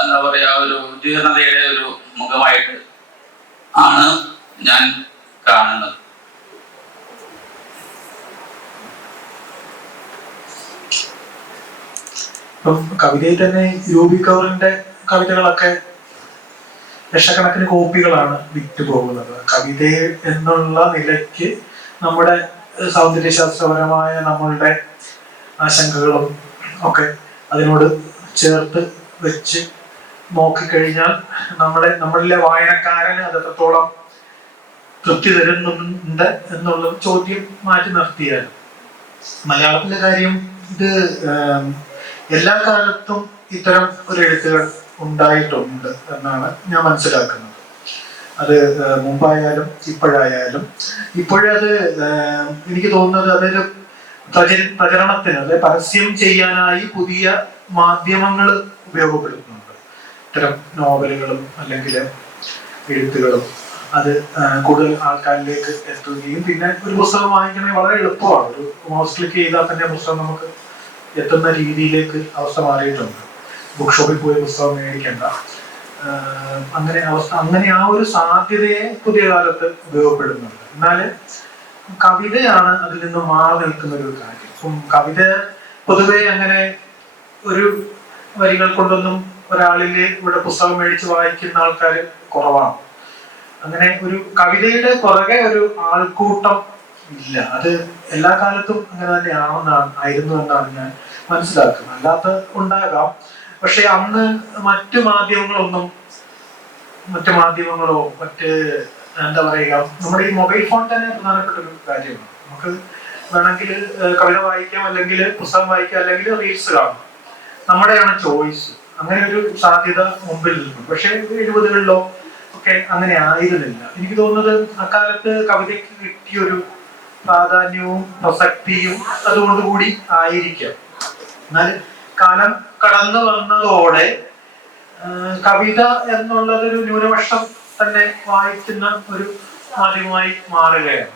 എന്താ പറയാ ഒരു ജീർണതയുടെ ഒരു മുഖമായിട്ട് ആണ് ഞാൻ കാണുന്നത്. ഇപ്പം കവിതയിൽ തന്നെ രൂപി കൗറിന്റെ കവിതകളൊക്കെ ലക്ഷക്കണക്കിന് കോപ്പികളാണ് വിറ്റ് പോകുന്നത്. കവിത എന്നുള്ള നിലയ്ക്ക് നമ്മുടെ സൗന്ദര്യശാസ്ത്രപരമായ നമ്മളുടെ ആശങ്കകളും ഒക്കെ അതിനോട് ചേർത്ത് വെച്ച് നോക്കിക്കഴിഞ്ഞാൽ നമ്മളിലെ വായനക്കാരന് അത് എത്രത്തോളം തൃപ്തി തരുന്നുണ്ട് എന്നുള്ള ചോദ്യം മാറ്റി നിർത്തിയാൽ മലയാളത്തിലെ കാര്യം ഇത് എല്ലാ കാലത്തും ഇത്തരം ഒരു എഴുത്തുകൾ ഉണ്ടായിട്ടുണ്ട് എന്നാണ് ഞാൻ മനസ്സിലാക്കുന്നത്. അത് മുമ്പായാലും ഇപ്പോഴായാലും ഇപ്പോഴത് എനിക്ക് തോന്നുന്നത് അതൊരു പ്രചരണത്തിന് അല്ലെ പരസ്യം ചെയ്യാനായി പുതിയ മാധ്യമങ്ങൾ ഉപയോഗപ്പെടുത്തുന്നുണ്ട്. ഇത്തരം നോവലുകളും അല്ലെങ്കിൽ എഴുത്തുകളും അത് കൂടുതൽ ആൾക്കാരിലേക്ക് എത്തുകയും പിന്നെ ഒരു പുസ്തകം വാങ്ങിക്കണമെങ്കിൽ വളരെ എളുപ്പമാണ്. ഒരു മൗസ് ക്ലിക്ക് ചെയ്താൽ തന്നെ പുസ്തകം നമുക്ക് എത്തുന്ന രീതിയിലേക്ക് അവസ്ഥ മാറിയിട്ടുണ്ട്. ബുക്ക് ഷോപ്പിൽ പോയി പുസ്തകം മേടിക്കേണ്ട അങ്ങനെ ആ ഒരു സാധ്യതയെ പുതിയ കാലത്ത് ഉപയോഗപ്പെടുന്നുണ്ട്. എന്നാൽ കവിതയാണ് അതിൽ നിന്ന് മാറി നിൽക്കുന്ന ഒരു കാര്യം. ഇപ്പം കവിത പൊതുവെ അങ്ങനെ ഒരു വരികൾ കൊണ്ടൊന്നും ഒരാളിലെ ഇവിടെ പുസ്തകം മേടിച്ച് വായിക്കുന്ന ആൾക്കാർ കുറവാണ്. അങ്ങനെ ഒരു കവിതയുടെ പുറകെ ഒരു ആൾക്കൂട്ടം ഇല്ല. അത് എല്ലാ കാലത്തും അങ്ങനെ തന്നെ ആയിരുന്നു എന്നാണ് ഞാൻ മനസ്സിലാക്കുന്നത്. അല്ലാത്ത ഉണ്ടാകാം. പക്ഷെ അന്ന് മറ്റു മാധ്യമങ്ങളോ മറ്റ് എന്താ പറയുക, നമ്മുടെ ഈ മൊബൈൽ ഫോൺ തന്നെ പ്രധാനപ്പെട്ട ഒരു കാര്യമാണ്. നമുക്ക് വേണമെങ്കിൽ കവിത വായിക്കാം, അല്ലെങ്കിൽ പുസ്തകം വായിക്കാം, അല്ലെങ്കിൽ റീൽസ് കാണാം. നമ്മുടെയാണ് ചോയ്സ്. അങ്ങനെ ഒരു സാധ്യത മുമ്പിൽ നിൽക്കും. പക്ഷെ 70കളിലോ ഒക്കെ അങ്ങനെ ആയിരുന്നില്ല. എനിക്ക് തോന്നുന്നത് അക്കാലത്ത് കവിതയ്ക്ക് കിട്ടിയൊരു പ്രാധാന്യവും പ്രസക്തിയും അതുകൊണ്ടുകൂടി ആയിരിക്കാം. എന്നാൽ കാലം കടന്നു വന്നതോടെ കവിത എന്നുള്ളതൊരു ന്യൂനപക്ഷം തന്നെ വായിക്കുന്ന ഒരു മാധ്യമമായി മാറുകയാണ്.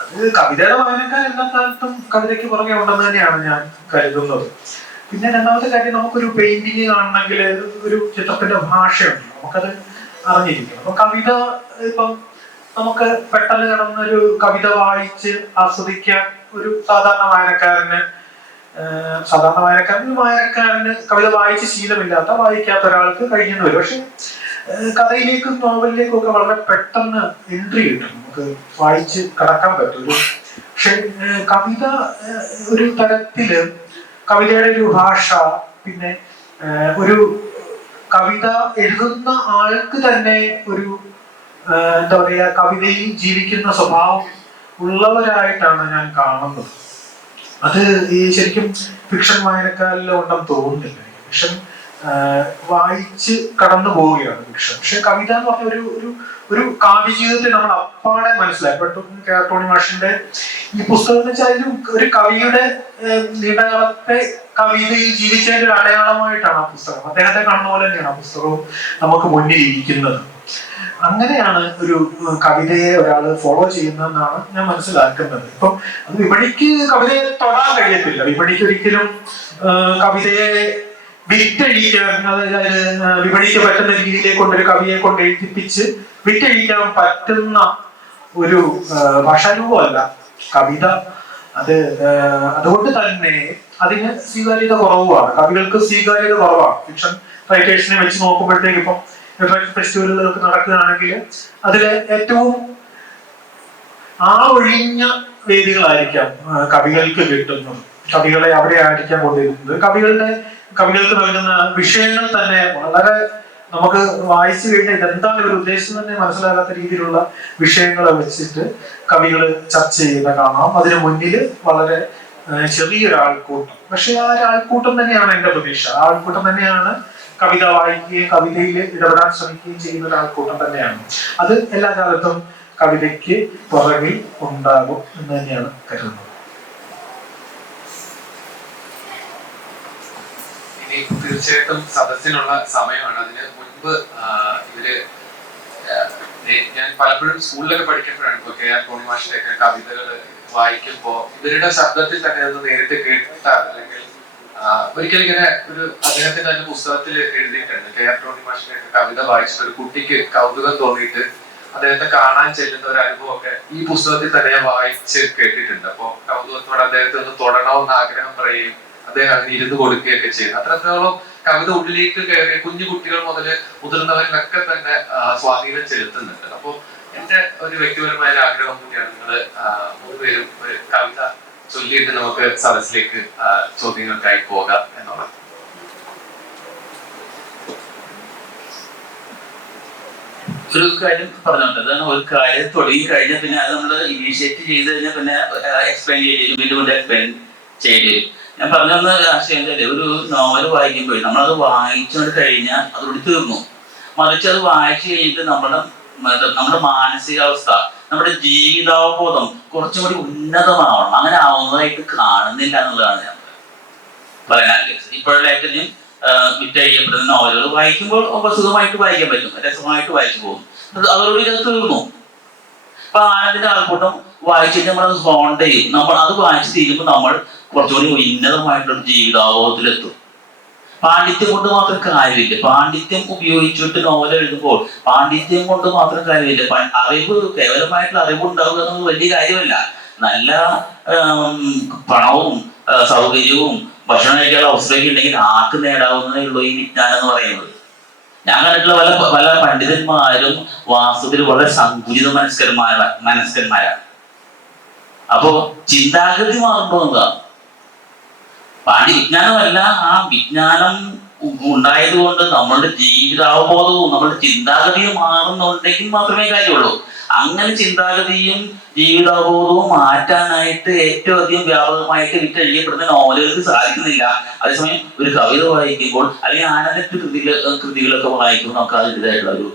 അത് കവിതയുടെ വായനക്കാർ എല്ലാ കാലത്തും കവിതയ്ക്ക് പുറകെ ഉണ്ടെന്ന് തന്നെയാണ് ഞാൻ കരുതുന്നത്. പിന്നെ രണ്ടാമത്തെ കാര്യം, നമുക്കൊരു പെയിന്റിങ് കാണണമെങ്കിൽ ഒരു ചിത്രത്തിന്റെ ഭാഷയുണ്ട്, നമുക്കത് അറിഞ്ഞിരിക്കണം. അപ്പൊ കവിത ഇപ്പം നമുക്ക് പെട്ടെന്ന് കിടന്നൊരു കവിത വായിച്ച് ആസ്വദിക്കാൻ ഒരു സാധാരണ വായനക്കാരന് കവിത വായിച്ച് ശീലമില്ലാത്ത വായിക്കാത്ത ഒരാൾക്ക് കഴിഞ്ഞെന്ന് വരും. പക്ഷെ കഥയിലേക്കും നോവലിലേക്കും ഒക്കെ വളരെ പെട്ടെന്ന് എൻട്രി കിട്ടും, നമുക്ക് വായിച്ച് കടക്കാൻ പറ്റും. പക്ഷെ കവിത ഒരു തരത്തില് കവിതയുടെ ഒരു ഭാഷ, പിന്നെ ഒരു കവിത എഴുതുന്ന ആൾക്ക് തന്നെ ഒരു എന്താ പറയാ കവിതയിൽ ജീവിക്കുന്ന സ്വഭാവം ഉള്ളവരായിട്ടാണ് ഞാൻ കാണുന്നത്. അത് ഈ ശരിക്കും ഫിക്ഷൻ വായനക്കാരിൽ ഉണ്ടെന്ന് തോന്നുന്നില്ല. ഫിക്ഷൻ വായിച്ച് കടന്നു പോവുകയാണ് ഫിക്ഷൻ. പക്ഷെ കവിത എന്ന് പറഞ്ഞ ഒരു കാവ്യ ജീവിതത്തെ നമ്മൾ അപ്പാടെ മനസ്സിലാക്കി. ഇപ്പൊ ടോണി മാഷിന്റെ ഈ പുസ്തകം എന്ന് വെച്ചാൽ ഒരു കവിയുടെ നീണ്ടകാലത്തെ കവിതയിൽ ജീവിച്ചതിന്റെ ഒരു അടയാളമായിട്ടാണ് ആ പുസ്തകം. അദ്ദേഹത്തെ കാണുന്ന പോലെ തന്നെയാണ് ആ പുസ്തകവും നമുക്ക് മുന്നിൽ ഇരിക്കുന്നത്. അങ്ങനെയാണ് ഒരു കവിതയെ ഒരാൾ ഫോളോ ചെയ്യുന്നതെന്നാണ് ഞാൻ മനസ്സിലാക്കുന്നത്. ഇപ്പം അത് വിപണിക്ക് കവിതയെ തൊടാൻ കഴിയത്തില്ല. വിപണിക്ക് ഒരിക്കലും കവിതയെ വിറ്റഴിക്കാൻ, അതായത് വിപണിക്ക് പറ്റുന്ന രീതിയിലേക്ക് കൊണ്ടൊരു കവിയെ കൊണ്ട് എഴുതിപ്പിച്ച് വിറ്റഴിക്കാൻ പറ്റുന്ന ഒരു ഭാഷാരൂപമല്ല കവിത. അതുകൊണ്ട് തന്നെ അതിന് സ്വീകാര്യത കുറവാണ്, കവികൾക്ക് സ്വീകാര്യത കുറവാണ്. ഫിക്ഷൻ റൈറ്റേഴ്സിനെ വെച്ച് നോക്കുമ്പോഴത്തേക്ക് ഇപ്പം ഫെസ്റ്റിവലുകളൊക്കെ നടക്കുകയാണെങ്കിൽ അതിലെ ഏറ്റവും ഒഴിഞ്ഞ വേദികളായിരിക്കാം കവികൾക്ക് കിട്ടുന്നത്. കവികളെ അവിടെ ആയിരിക്കാം കൊണ്ടിരുന്നത്. കവികൾക്ക് നൽകുന്ന വിഷയങ്ങൾ തന്നെ വളരെ നമുക്ക് വായിച്ചു കഴിഞ്ഞാൽ ഇതെന്താണ് ഇവർ ഉദ്ദേശിച്ചത് തന്നെ മനസ്സിലാകാത്ത രീതിയിലുള്ള വിഷയങ്ങളെ വെച്ചിട്ട് കവികൾ ചർച്ച ചെയ്യുന്ന കാണാം. അതിന് മുന്നിൽ വളരെ ചെറിയൊരാൾക്കൂട്ടം, പക്ഷെ ആ ഒരാൾക്കൂട്ടം തന്നെയാണ് എന്റെ പ്രതീക്ഷ. ആ ആൾക്കൂട്ടം തന്നെയാണ് കവിത വായിക്കുകയും കവിതയിൽ ഇടപെടാൻ ശ്രമിക്കുകയും ചെയ്യുന്ന ഒരാൾക്കൂട്ടം തന്നെയാണ്. അത് എല്ലാ കാലത്തും കവിതയ്ക്ക് പുറകിൽ ഉണ്ടാകും എന്ന് തന്നെയാണ് കരുതുന്നത്. ഇനി തീർച്ചയായിട്ടും സദസ്സിനുള്ള സമയമാണ്. അതിന് മുൻപ് ഞാൻ പലപ്പോഴും സ്കൂളിലൊക്കെ പഠിക്കുമ്പോഴാണ് ഇപ്പൊ കെ ആർ ടോണി മാഷിന്റെ ഒക്കെ കവിതകൾ വായിക്കുമ്പോ ഇവരുടെ ശബ്ദത്തിൽ തന്നെ അത് നേരിട്ട് കേട്ടിട്ട് അല്ലെങ്കിൽ ഒരിക്കലും ഇങ്ങനെ അദ്ദേഹത്തിന്റെ തന്നെ പുസ്തകത്തിൽ എഴുതിയിട്ടുണ്ട്. കെ ആർ ടോണി മാഷിന്റെ കവിത വായിച്ചിട്ട് ഒരു കുട്ടിക്ക് കൗതുകം തോന്നിയിട്ട് അദ്ദേഹത്തെ കാണാൻ ചെല്ലുന്ന ഒരു അനുഭവമൊക്കെ ഈ പുസ്തകത്തിൽ തന്നെ ഞാൻ വായിച്ച് കേട്ടിട്ടുണ്ട്. അപ്പൊ കൗതുകത്തോടെ അദ്ദേഹത്തെ ഒന്ന് തൊടണമെന്ന് ആഗ്രഹം പറയുകയും അദ്ദേഹം അതിന് ഇരുന്ന് കൊടുക്കുകയൊക്കെ ചെയ്യുന്നു. അത്രത്തോളം കവിത ഉള്ളിലേക്ക് കയറിയ കുഞ്ഞു കുട്ടികൾ മുതൽ മുതിർന്നവരിലൊക്കെ തന്നെ സ്വാധീനം ചെലുത്തുന്നുണ്ട്. അപ്പൊ എന്റെ ഒരു വ്യക്തിപരമായ ആഗ്രഹം കൂടിയാണ് നിങ്ങൾ മൂന്നുപേരും ഒരു കവിത ചൊല്ലിയിട്ട് നമുക്ക് സദസ്സിലേക്ക് ചോദ്യങ്ങൾക്കായി പോകാം എന്നുള്ളത്. ഒരു കാര്യം പറഞ്ഞോട്ടെ, അതാണ് ഒരു കാര്യം തുടങ്ങി കഴിഞ്ഞാൽ പിന്നെ അത് നമ്മൾ ഇനീഷ്യേറ്റ് ചെയ്ത് കഴിഞ്ഞാൽ പിന്നെ എക്സ്പ്ലെയിൻ ചെയ്യും, വീണ്ടും എക്സ്പ്ലെയിൻ ചെയ്യേണ്ടി വരും. ഞാൻ പറഞ്ഞൊന്ന് ആശയം ഒരു നോവൽ വായിക്കുമ്പോൾ നമ്മളത് വായിച്ചുകൊണ്ട് കഴിഞ്ഞാൽ അതോട് തീർന്നു. മറിച്ച് അത് വായിച്ചു കഴിഞ്ഞിട്ട് നമ്മുടെ മാനസികാവസ്ഥ, നമ്മുടെ ജീവിതാവബോധം കുറച്ചും കൂടി ഉന്നതമാവണം. അങ്ങനെ ആവുന്നതായിട്ട് കാണുന്നില്ല എന്നുള്ളതാണ് ഞാൻ പറയാൻ ആഗ്രഹിച്ചത്. ഇപ്പോഴുള്ള ഏറ്റവും വിറ്റഴിയപ്പെടുന്ന നോവലുകൾ വായിക്കുമ്പോൾ സുഖമായിട്ട് വായിക്കാൻ പറ്റും, രസമായിട്ട് വായിച്ചു പോകും. അതോടുകൂടി ഇത് തീർന്നു. അപ്പൊ ആനന്ദിന്റെ ആൾക്കൂട്ടം വായിച്ചിട്ട് നമ്മളത് ഹോണ്ട് ചെയ്യും. നമ്മൾ അത് വായിച്ചു തീരുമ്പോൾ നമ്മൾ കുറച്ചുകൂടി ഉന്നതമായിട്ടുള്ള ജീവിതാവബോധത്തിലെത്തും. പാണ്ഡിത്യം കൊണ്ട് മാത്രം കാര്യമില്ല. പാണ്ഡിത്യം ഉപയോഗിച്ചിട്ട് നോവൽ എഴുതുമ്പോൾ പാണ്ഡിത്യം കൊണ്ട് മാത്രം കാര്യമില്ല. കേവലമായിട്ടുള്ള അറിവ് ഉണ്ടാവുക എന്നത് വലിയ കാര്യമല്ല. നല്ല പണവും സൗകര്യവും ഭക്ഷണം കഴിക്കാനുള്ള അവസരമൊക്കെ ഉണ്ടെങ്കിൽ ആർക്ക് നേടാവുന്നതേ ഉള്ളൂ ഈ വിജ്ഞാനം എന്ന് പറയുന്നത്. ഞാൻ കണ്ടിട്ടുള്ള പല പണ്ഡിതന്മാരും വാസ്തവത്തിൽ വളരെ സങ്കുചിത മനസ്കന്മാരാണ്. അപ്പോ ചിന്താഗതി മാറുമ്പോൾ എന്താ, വിജ്ഞാനമല്ല, ആ വിജ്ഞാനം ഉണ്ടായത് കൊണ്ട് നമ്മളുടെ ജീവിതാവബോധവും നമ്മളുടെ ചിന്താഗതിയും മാറുന്നുണ്ടെങ്കിൽ മാത്രമേ കാര്യമുള്ളൂ. അങ്ങനെ ചിന്താഗതിയും ജീവിതാവബോധവും മാറ്റാനായിട്ട് ഏറ്റവും അധികം വ്യാപകമായിട്ട് വിറ്റഴിയപ്പെടുന്ന നോവലുകൾക്ക് സാധിക്കുന്നില്ല. അതേസമയം ഒരു കവിത വായിക്കുമ്പോൾ അല്ലെങ്കിൽ ആനന്ദ കൃതികളൊക്കെ വായിക്കുമ്പോൾ നമുക്ക് അതിൻ്റെതായിട്ടുള്ള ഒരു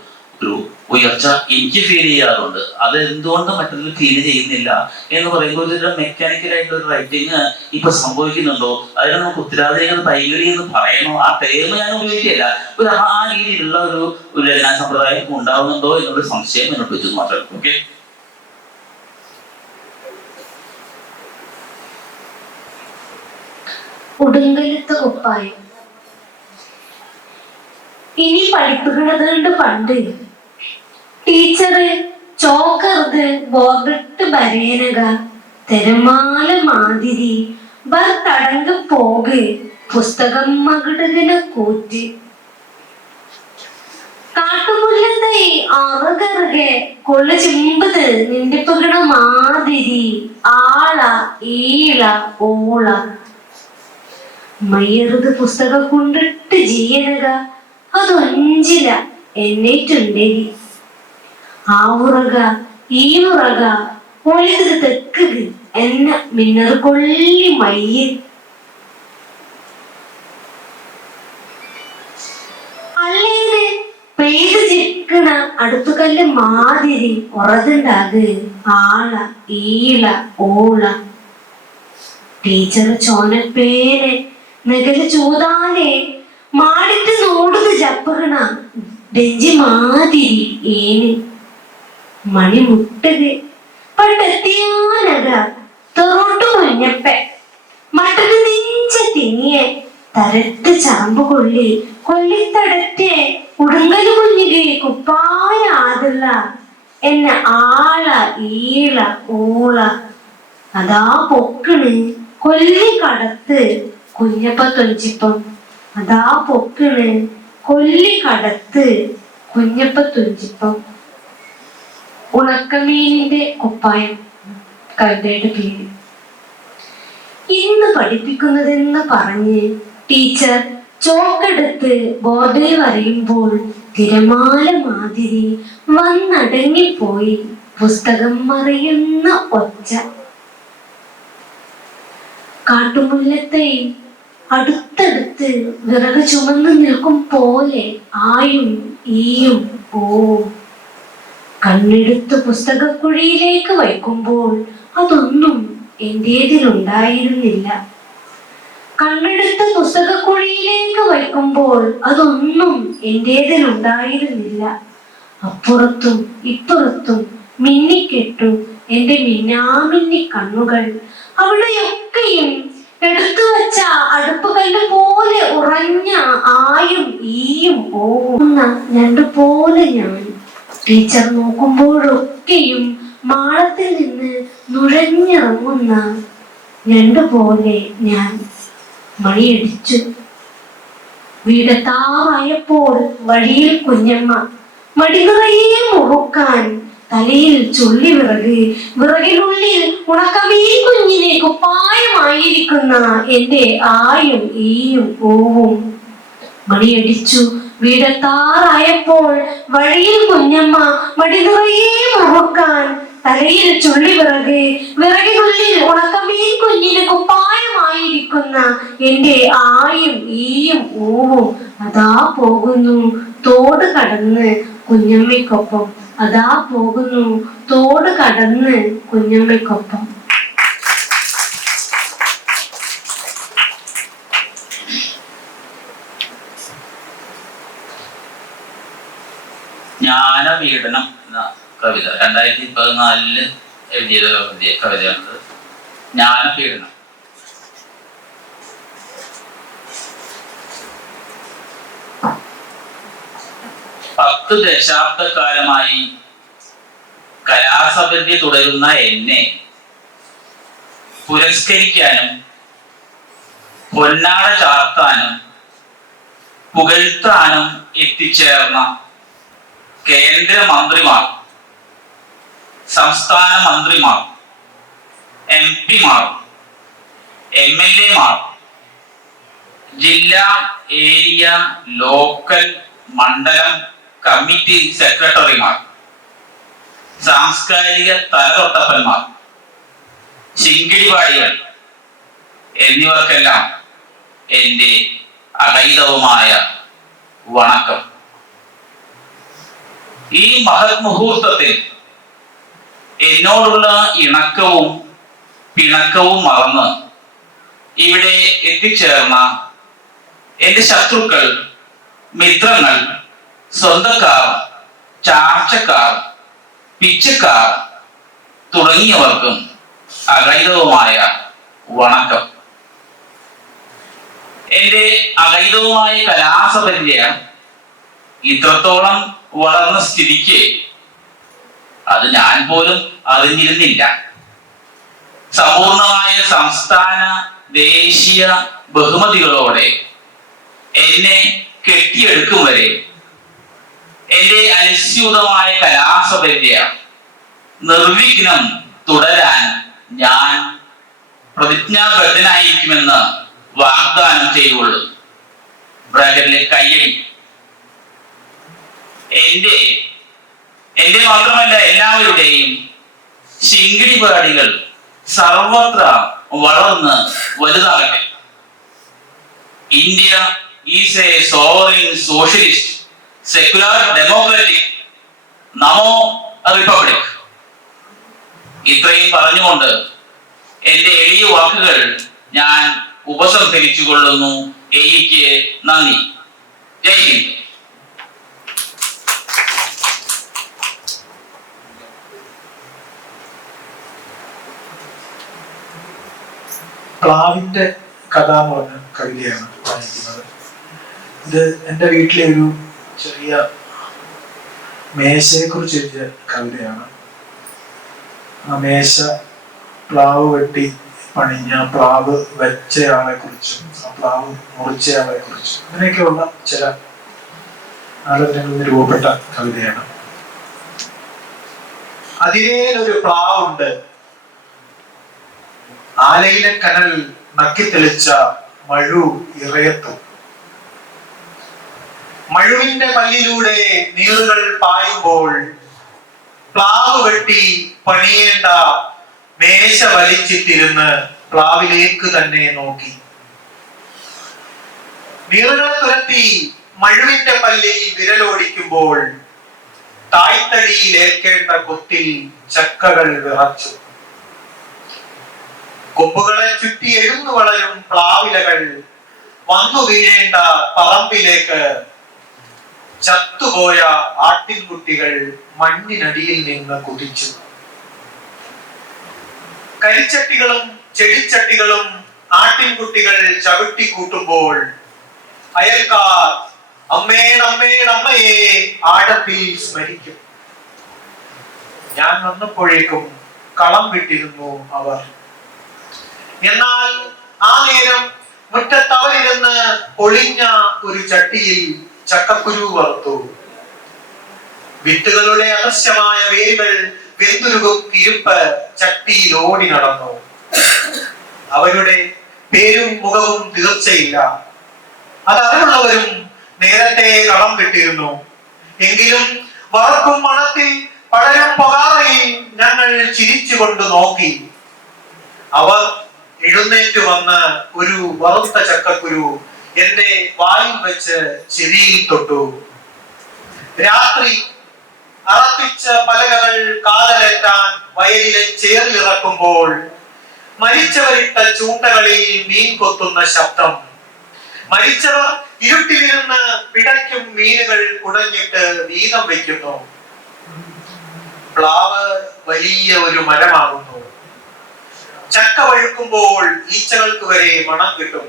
ഉയർച്ച എനിക്ക് ഫീൽ ചെയ്യാറുണ്ട്. അത് എന്തുകൊണ്ട് മറ്റൊരു ഫീൽ ചെയ്യുന്നില്ല എന്ന് പറയുമ്പോൾ ഒരു മെക്കാനിക്കലായിട്ടുള്ള ഒരു റൈറ്റിങ് ഇപ്പൊ സംഭവിക്കുന്നുണ്ടോ, അതിന് നമുക്ക് ഉത്തരവാദികൾ തൈകടി എന്ന് പറയണോ, ആ ടേം ഞാൻ ഉപയോഗിക്കില്ല. ആ രീതിയിലുള്ള ഒരു രചനാ സമ്പ്രദായം ഉണ്ടാവുന്നുണ്ടോ എന്നുള്ള സംശയം എന്നോട് വെച്ചത് മാത്രമേ. ഓക്കെ, ഉടുങ്കലത്തെ കുപ്പായം. ഇനി പഠിപ്പുകളുടെ പണ്ട് ടീച്ചറ് ചോക്കറുത് ബോർഡിട്ട് ബരേനക തിരമാല മാതിരി തടങ്ക പോക് പുസ്തകം മകിടുകിന കൂറ്റി കാട്ടുമുല്ലത്തെ അറുകറുകെ കൊള്ള ചിമ്പത് നിണ്ടിപ്പകണ മാതിരി ആള ഈള ഓള മയ്യറുത് പുസ്തകം കൊണ്ടിട്ട് ജീയനക അതൊഞ്ചില എന്നേറ്റുണ്ടെങ്കിൽ ആ ഉറക ഈ ഉറക ഒളിത് തെക്ക് എന്ന മിന്നർ കൊള്ളി മയ്യ പെയ്ത് ചിക്കണ അടുത്തുകല്ല് മാതിരി ഉറതുണ്ടാക് ആള ഈള ഓള. ടീച്ചർ ചോനപ്പേനെ നികല് ചൂതാലെ മാടിട്ട് നോടുത് ചപ്പകണ ബെഞ്ചി മാതിരി ഏന് മണി മുട്ടത് പണ്ടെത്തിയാനക തൊറോട്ടു കുഞ്ഞപ്പ മട്ടന് നെഞ്ച തിങ്ങിയെ തരത്ത് ചാമ്പ് കൊള്ളിത്തടത്തെ ഉടുങ്കല് കുഞ്ഞിക്ക് കുപ്പായ ആതില്ല എന്നെ ആള ഈള ഓള. അതാ പൊക്കണ് കൊല്ലിക്കടത്ത് കുഞ്ഞപ്പ തുഞ്ചിപ്പം. അതാ പൊക്കണ് കൊല്ലിക്കടത്ത് കുഞ്ഞപ്പ തുഞ്ചിപ്പം. ഉണക്കമീനിന്റെ കുപ്പായം കവിതയുടെ പേര്. ഇന്ന് പഠിപ്പിക്കുന്നതെന്ന് പറഞ്ഞ് ടീച്ചർ ചോക്കെടുത്ത് ബോർഡിൽ വരയുമ്പോൾ തിരമാല മാതിരി വന്നടങ്ങിപ്പോയി പുസ്തകം മറിയുന്ന ഒച്ച. കാട്ടുമുല്ലത്തെ അടുത്തടുത്ത് വിറക് ചുമന്ന് നിൽക്കും പോലെ ആയും ഈയും ഓവും. കണ്ണെടുത്ത് പുസ്തകക്കുഴിയിലേക്ക് വയ്ക്കുമ്പോൾ അതൊന്നും എന്റേതിലുണ്ടായിരുന്നില്ല. കണ്ണെടുത്ത് പുസ്തകക്കുഴിയിലേക്ക് വയ്ക്കുമ്പോൾ അതൊന്നും എന്റേതിലുണ്ടായിരുന്നില്ല. അപ്പുറത്തും ഇപ്പുറത്തും മിന്നിക്കെട്ടു എന്റെ മിന്നാമിന്നി കണ്ണുകൾ. അവിടെയൊക്കെയും എടുത്തു വച്ച അടുപ്പുകല്ല് പോലെ ഉറഞ്ഞ ആയും ഈയും ഓവുന്ന ഞണ്ടുപോലെ ഞാൻ. ടീച്ചർ നോക്കുമ്പോഴൊക്കെയും മാളത്തിൽ നിന്ന് നുഴഞ്ഞിറങ്ങുന്ന ഞണ്ടുപോലെ ഞാൻ. മണിയടിച്ചു. വീടെത്താറായപ്പോൾ വഴിയിൽ കുഞ്ഞമ്മ മടി നിറയെ മുറുക്കാൻ തലയിൽ ചുള്ളി വിറകിനുള്ളിൽ ഉണക്കമീൻ കുഞ്ഞിനെ കുപ്പായമായിരിക്കുന്ന എന്റെ ആയും ഈയും ഓവും. മണിയടിച്ചു. വീടെത്താറായപ്പോൾ വഴിയിൽ കുഞ്ഞമ്മ മടി നിറയെ മുറുക്കാൻ തലയിൽ ചുള്ളി വിറകിനുള്ളിൽ ഉണക്കമീൻ കുഞ്ഞിന് കുപ്പായമായിരിക്കുന്ന എന്റെ ആയും ഈയും ഓവും. അതാ പോകുന്നു തോട് കടന്ന് കുഞ്ഞമ്മയ്ക്കൊപ്പം. അതാ പോകുന്നു തോട് കടന്ന് കുഞ്ഞമ്മയ്ക്കൊപ്പം. ജ്ഞാനപീഡനം എന്ന കവിത 2014 എഴുതിയ കവിതയാണ്. ജ്ഞാനപീഡനം. പത്ത് ദശാബ്ദക്കാലമായി കലാസഭ്യത തുടരുന്ന എന്നെ പുരസ്കരിക്കാനും പൊന്നാട ചാർത്താനും പുകഴ്ത്താനും എത്തിച്ചേർന്ന കേന്ദ്രമന്ത്രിമാർ, സംസ്ഥാന മന്ത്രിമാർ, MP-മാർ, MLA-മാർ, ജില്ലാ, ഏരിയ, ലോക്കൽ, മണ്ഡലം കമ്മിറ്റി സെക്രട്ടറിമാർ, സാംസ്കാരിക തലതൊട്ടപ്പന്മാർ, ശിങ്കിടിപാടികൾ എന്നിവർക്കെല്ലാം എൻ്റെ അഗൈതവുമായ വണക്കം. ഈ മഹത് മുഹൂർത്തത്തിൽ എന്നോടുള്ള ഇണക്കവും പിണക്കവും മറന്ന് ഇവിടെ എത്തിച്ചേർന്ന എൻ്റെ ശത്രുക്കൾ, മിത്രങ്ങൾ, സ്വന്തക്കാർ, ചാർച്ചക്കാർ, പിച്ചക്കാർ തുടങ്ങിയവർക്കും അഗൈതവുമായ വണക്കം. എൻ്റെ അഗൈതവുമായ കലാസപര്യ ഇത്രത്തോളം വളർന്ന സ്ഥിതിക്ക് അത് ഞാൻ പോലും അറിഞ്ഞിരുന്നില്ല. സമ്പൂർണമായ സംസ്ഥാന ദേശീയ ബഹുമതികളോടെ എന്നെ കെട്ടിയെടുക്കും വരെ എന്റെ അനുസ്യൂതമായ കലാസപര്യ നിർവിഘ്നം തുടരാൻ ഞാൻ പ്രതിജ്ഞാബദ്ധനായിരിക്കുമെന്ന് വാഗ്ദാനം ചെയ്തുകൊള്ളും. ബ്രാക്കറ്റിലെ കയ്യടി. എന്റെ മാത്രമല്ല എല്ലാവരുടെയും ശിങ്കിടിപാടികൾ സർവത്ര വളർന്ന് വലുതാകട്ടെ. India is a sovereign socialist secular democratic, നമോ റിപ്പബ്ലിക്. ഇത്രയും പറഞ്ഞുകൊണ്ട് എന്റെ എളിയ വാക്കുകൾ ഞാൻ ഉപസംഹരിച്ചു കൊള്ളുന്നു. എനിക്ക് നന്ദി. ജയ് ഹിന്ദ്. പ്ലാവിന്റെ കഥ എന്ന് പറഞ്ഞ കവിതയാണ് വായിക്കുന്നത്. ഇത് എൻ്റെ വീട്ടിലെ ഒരു ചെറിയ മേശയെ കുറിച്ച് എഴുതിയ കവിതയാണ്. ആ മേശ പ്ലാവ് വെട്ടി പണിഞ്ഞ, പ്ലാവ് വെച്ചയാളെ കുറിച്ചും ആ പ്ലാവ് മുറിച്ചയാളെ കുറിച്ചും അങ്ങനെയൊക്കെയുള്ള ചില ആലോചനകളിൽ നിന്ന് രൂപപ്പെട്ട കവിതയാണ്. അതിനേലൊരു പ്ലാവുണ്ട്, ആലയിലെ കനൽ നക്കിത്തെളിച്ച മഴു ഇറയത്തും. മഴുവിന്റെ പല്ലിലൂടെ നീളുകൾ പായുമ്പോൾ പ്ലാവ് വെട്ടി പണിയേണ്ട മേശ വലിച്ചിട്ടിരുന്ന് പ്ലാവിലേക്ക് തന്നെ നോക്കി. നീളുകളെ തുരത്തി മഴുവിന്റെ പല്ലിൽ വിരലോടിക്കുമ്പോൾ തായ്തടിയിലേക്കേണ്ട കൊത്തിൽ ചക്കകൾ വിറച്ചു. കൊമ്പുകളെ ചുറ്റി എഴുന്നു വളരും പ്ലാവിലകൾ വന്നു വീഴേണ്ട പറമ്പിലേക്ക് ചത്തുപോയ ആട്ടിൻകുട്ടികൾ മണ്ണിനടിയിൽ നിന്ന് കുതിച്ചു. കരിച്ചട്ടികളും ചെടിച്ചട്ടികളും ആട്ടിൻകുട്ടികൾ ചവിട്ടിക്കൂട്ടുമ്പോൾ അയൽക്കാർ അമ്മയെ ആഴത്തിൽ സ്മരിക്കും. ഞാൻ വന്നപ്പോഴേക്കും കളം വിട്ടിരുന്നു അവർ. എന്നാൽ ആ നേരം മുറ്റത്തവരിരുന്ന് ഒളിഞ്ഞ ഒരു ചട്ടിയിൽ ചക്കക്കുരു വറുത്തു. വിത്തുകളുടെ അദൃശ്യമായ വേരുകൾ വെന്തുരുകും ഇരുപ്പ് ചട്ടിയിൽ ഓടി നടന്നു. അവരുടെ പേരും മുഖവും തീർച്ചയില്ല. അതറിവുള്ളവരും നേരത്തെ കളം വിട്ടിരുന്നു. എങ്കിലും വറക്കും മണത്തിൽ പടരും പൊകാറയിൽ ഞങ്ങൾ ചിരിച്ചുകൊണ്ട് നോക്കി. അവർ എഴുന്നേറ്റ് വന്ന് ഒരു വറുത്ത ചക്കക്കുരു എന്റെ വായിൽ വെച്ച് ചെവിയിൽ തൊട്ടു. രാത്രി അറപ്പിച്ച പലകകൾ കാതലേറ്റാൻ വയലിലെ ചേറിലിറക്കുമ്പോൾ മരിച്ചവരിട്ട ചൂണ്ടകളിൽ മീൻ കൊത്തുന്ന ശബ്ദം. മരിച്ചവർ ഇരുട്ടിലിരുന്ന് പിടയ്ക്കും മീനുകൾ കുടഞ്ഞിട്ട് വീതം വെക്കുന്നു. പ്ലാവ് വലിയ ഒരു മരമാകുന്നു. ചക്ക വഴുക്കുമ്പോൾ ഈച്ചകൾക്ക് വരെ മണം കിട്ടും.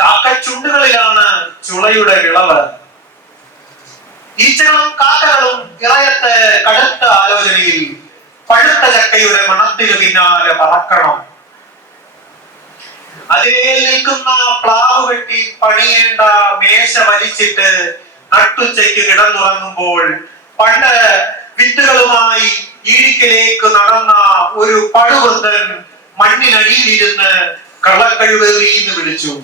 കാക്കച്ചുണ്ടുകളിലാണ് ചുളയുടെ വിളവ്. ഈച്ചകളും കാക്കകളും ഇറയത്ത് കടുത്ത ആലോചനയിൽ പഴുത്ത ചക്കയുടെ മണത്തിനു പിന്നാലെ പറക്കണം. അതിലേ നിൽക്കുന്ന പ്ലാവ് വെട്ടി പണിയേണ്ട മേശ വലിച്ചിട്ട് നട്ടുച്ചയ്ക്ക് കിടന്നുറങ്ങുമ്പോൾ പണ്ട് വിത്തുകളുമായി ഈടിക്കലേക്ക് നടന്ന ഒരു പടുവൃദ്ധൻ മണ്ണിനടിയിലിരുന്ന് കള്ളക്കഴുവേറിന്ന് വിളിച്ചു.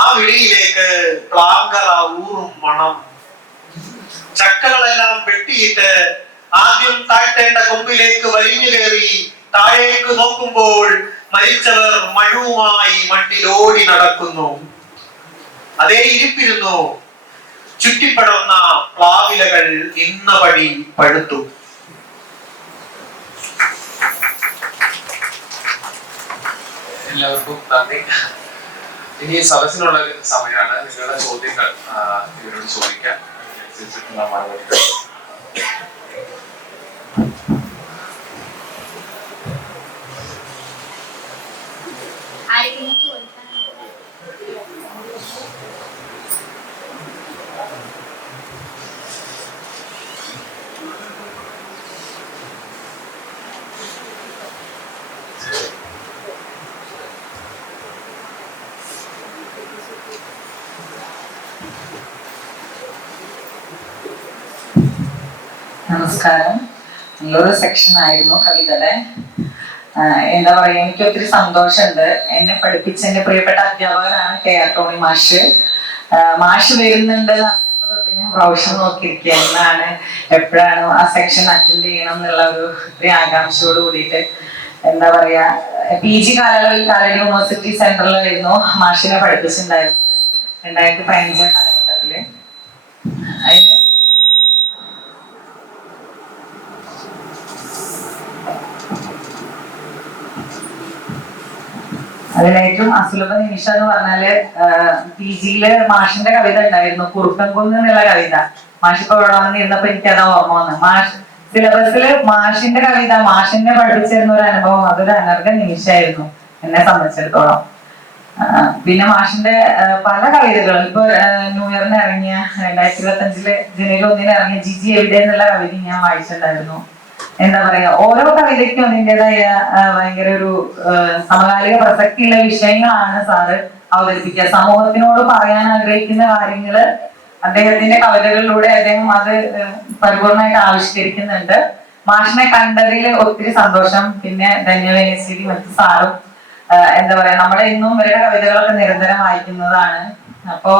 ആ വിളിയിലേക്ക് പ്ലാങ്കറ ഊറും മണം. ചക്കകളെല്ലാം വെട്ടിയിട്ട് ആദ്യം താഴ്ത്തേണ്ട കൊമ്പിലേക്ക് വലിഞ്ഞു കയറി താഴേക്ക് നോക്കുമ്പോൾ മരിച്ചവർ മഴുവുമായി മണ്ണിൽ ഓടി നടക്കുന്നു. അതേ ഇരിപ്പിരുന്നു. ചുറ്റിപ്പടർന്ന പ്ലാവിലകൾ നിന്നപടി പഴുത്തു. എല്ലാവർക്കും നന്ദി. ഇനി സദസ്സിനുള്ള ഒരു സമയമാണ്. നിങ്ങളുടെ ചോദ്യങ്ങൾ ഇവരോട് ചോദിക്കാം. അതിനനുസരിച്ചിട്ടുള്ള മറുപടികൾ. നമസ്കാരം. നല്ലൊരു സെക്ഷൻ ആയിരുന്നു കവിതയുടെ. എന്താ പറയാ, എനിക്ക് ഒത്തിരി സന്തോഷമുണ്ട്. എന്നെ പഠിപ്പിച്ച എന്റെ പ്രിയപ്പെട്ട അധ്യാപകനാണ് KR ടോണി മാഷ്. മാഷ് വരുന്നുണ്ട് അറിഞ്ഞപ്പോ തൊട്ട് ഞാൻ പ്രൊഫഷൻ നോക്കിയിരിക്കുക എന്നാണ്, എപ്പോഴാണ് ആ സെക്ഷൻ അറ്റൻഡ് ചെയ്യണം എന്നുള്ള ഒരു ഇത്രയും ആകാംക്ഷയോട് കൂടിയിട്ട്. എന്താ പറയാ, PG കാലയളവിൽ കാലടി യൂണിവേഴ്സിറ്റി സെന്ററിലായിരുന്നു മാഷിനെ പഠിപ്പിച്ചിട്ടുണ്ടായിരുന്നത് 2015 കാലഘട്ടത്തില്. അതിലേറ്റവും അസുലഭ നിമിഷം എന്ന് പറഞ്ഞാല് PG-യില് മാഷിന്റെ കവിത ഉണ്ടായിരുന്നു, കുറുക്കൻകുന്ന് എന്നുള്ള കവിത. മാഷ് ഇപ്പൊ ഇവിടെ വന്നിരുന്നപ്പോ എനിക്കതാ ഓർമ്മ വന്നു. സിലബസില് മാഷിന്റെ കവിത, മാഷിനെ പഠിപ്പിച്ചിരുന്ന ഒരു അനുഭവം, അതൊരു അനർഘ നിമിഷമായിരുന്നു എന്നെ സംബന്ധിച്ചിടത്തോളം. പിന്നെ മാഷിന്റെ പല കവിതകളും ഇപ്പൊ ന്യൂ ഇയറിന് ഇറങ്ങിയ 2025 ജനുവരി 1 ഇറങ്ങിയ ജിജി എവിടെ എന്നുള്ള കവിത ഞാൻ വായിച്ചിട്ടുണ്ടായിരുന്നു. എന്താ പറയാ, ഓരോ കവിതയ്ക്കും അതിൻ്റെതായ ഭയങ്കര ഒരു സമകാലിക പ്രസക്തിയുള്ള വിഷയങ്ങളാണ് സാറ് അവതരിപ്പിക്കുക. സമൂഹത്തിനോട് പറയാൻ ആഗ്രഹിക്കുന്ന കാര്യങ്ങള് അദ്ദേഹത്തിന്റെ കവിതകളിലൂടെ അദ്ദേഹം അത് പരിപൂർണമായിട്ട് ആവിഷ്കരിക്കുന്നുണ്ട്. മാഷിനെ കണ്ടതിൽ ഒത്തിരി സന്തോഷം. പിന്നെ ധന്യവേനശ്ശേരി മറ്റു സാറും എന്താ പറയാ, നമ്മളെ ഇന്നും ഇവരുടെ കവിതകളൊക്കെ നിരന്തരം വായിക്കുന്നതാണ്. അപ്പോ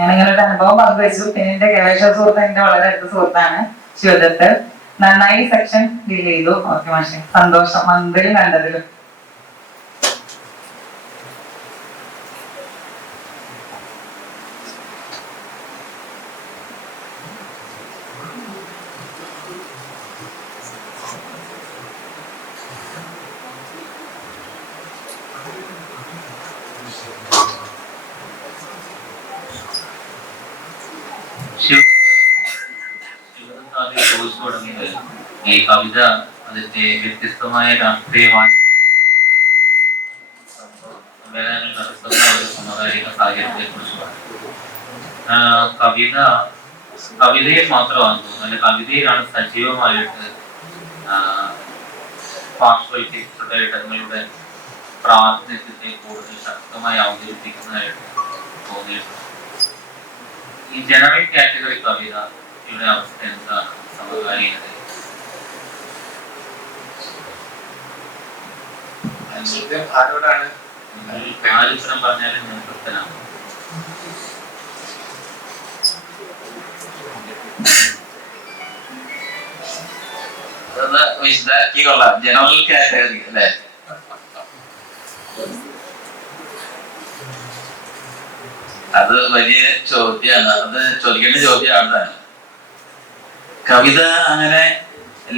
ഞാനിങ്ങനെ ഒരു അനുഭവം പങ്കുവെച്ചു. പിന്നെ എന്റെ ഗവേഷക സുഹൃത്ത്, എന്റെ വളരെ അടുത്ത സുഹൃത്താണ് ശിവദത്ത്. നന്നായി സെക്ഷൻ ഡീൽ ചെയ്തു. ഓക്കെ മാഷെ, സന്തോഷം മന്ത്രിയും കണ്ടതിലും. ഈ കവിത അതിന്റെ വ്യത്യസ്തമായ രാഷ്ട്രീയ നടത്തുന്ന ഒരു സമകാലിക സാഹചര്യത്തെ കുറിച്ചുമാണ്. കവിതയിൽ മാത്രമാണ് തോന്നുന്നത്, കവിതയിലാണ് സജീവമായിട്ട് പാർശ്വവൽക്കരിക്കപ്പെട്ട ഇടങ്ങളുടെ പ്രാതിനിധ്യത്തെ കൂടുതൽ ശക്തമായി അവതരിപ്പിക്കുന്നതായിട്ട് തോന്നിയിട്ടുണ്ട്. ഈ ജനറൽ കാറ്റഗറി കവിത ഇവിടെ അവസ്ഥ എന്താണ്? സമകാലീനത ആരോടാണ് ആലോചന പറഞ്ഞാലും ഞാൻ തൃപ്തനാണ്. അതൊന്ന് വിശദാക്കിക്കൊള്ളാം. ജനറൽ കാറ്റഗറി അല്ലേ? അത് വലിയ ചോദ്യമാണ്. അത് ചോദിക്കേണ്ട ചോദ്യമാണ്. കവിത അങ്ങനെ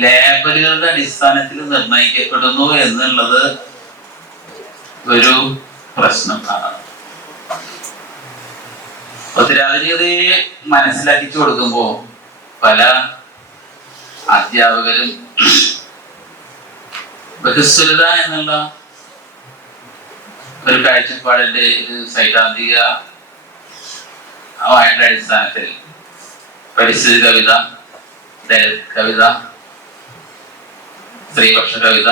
ലേബലുകളുടെ അടിസ്ഥാനത്തിൽ നിർണയിക്കപ്പെടുന്നു എന്നുള്ളത് ഒരു പ്രശ്നമാണ്. ഉത്തരാധുനികതയെ മനസ്സിലാക്കിച്ചു കൊടുക്കുമ്പോ പല അധ്യാപകരും ബഹുസ്വരത എന്നുള്ള ഒരു കാഴ്ചപ്പാടിന്റെ ഒരു സൈദ്ധാന്തികമായിട്ടുള്ള അടിസ്ഥാനത്തിൽ പരിസ്ഥിതി കവിത, ദളിത് കവിത, സ്ത്രീപക്ഷ കവിത,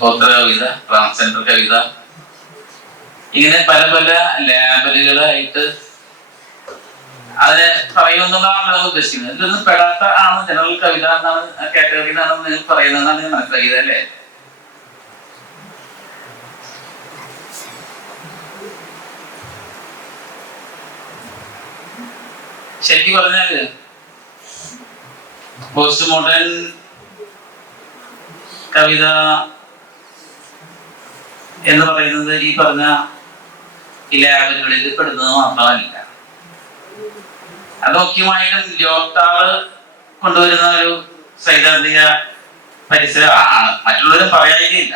ഗോത്ര കവിത, ട്രാൻസ്ജെൻഡർ കവിത, ഇങ്ങനെ പല പല ലേബലുകളായിട്ട് അതിനെ പറയുമെന്നുള്ളതാണ് ഉദ്ദേശിക്കുന്നത്. ഇതിലൊന്നും പെടാത്ത ആണ് ജനറൽ കവിത എന്നാണ്, കാറ്റഗറി എന്നാണ് നിങ്ങൾ പറയുന്നതെന്നാണ് ഞാൻ മനസ്സിലാക്കിയത് അല്ലേ? ശരിക്കും പറഞ്ഞാല് പോസ്റ്റ് മോഡേൺ കവിത എന്ന് പറയുന്നത് ഈ പറഞ്ഞ ലേബലുകളിൽ പെടുന്നത് മാത്രമല്ല, അത് മുഖ്യമായിട്ടും ലോക്താള് കൊണ്ടുവരുന്ന ഒരു സൈദ്ധാന്തിക പരിസരമാണ്. മറ്റുള്ളവരും പറയാതില്ല.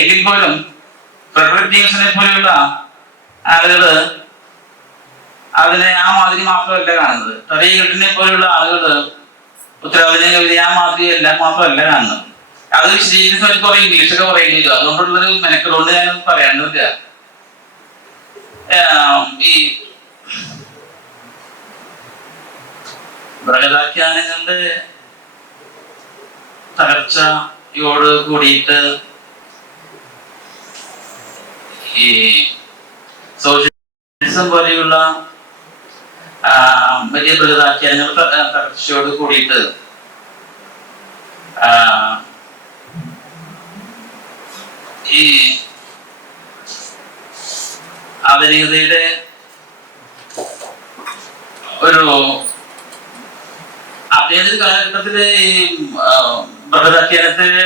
എങ്കിൽ പോലും ഫ്രെഡറിക് ജെയിംസിനെ പോലെയുള്ള ആളുകള് അതിനെ ആ മാതിരി മാത്രമല്ല കാണുന്നത്. ടറിയഗട്ടിനെ പോലെയുള്ള ആളുകള് ഉത്തരാധുനിക കവിത ആ മാതിരി മാത്രമല്ല കാണുന്നത്. അത് വിശദീകരിച്ച് കുറെ ഇംഗ്ലീഷൊക്കെ പറയുന്നില്ല. അതുകൊണ്ടുള്ളൊരു മെനക്കെടുകൊണ്ട് ഞാനൊന്നും പറയാണ്ടില്ല. ഈ ബൃഹദാഖ്യാനങ്ങളുടെ തകർച്ചയോട് കൂടിയിട്ട് ഈ സോഷ്യലിസം പോലെയുള്ള വലിയ ബൃഹദാഖ്യാനങ്ങളുടെ തകർച്ചയോട് കൂടിയിട്ട് ഈ ആധുനികതയുടെ ഒരു അദ്ദേഹത്തിന്റെ കാലഘട്ടത്തില് ഈ ബൃഹദാഖ്യാനത്തിന്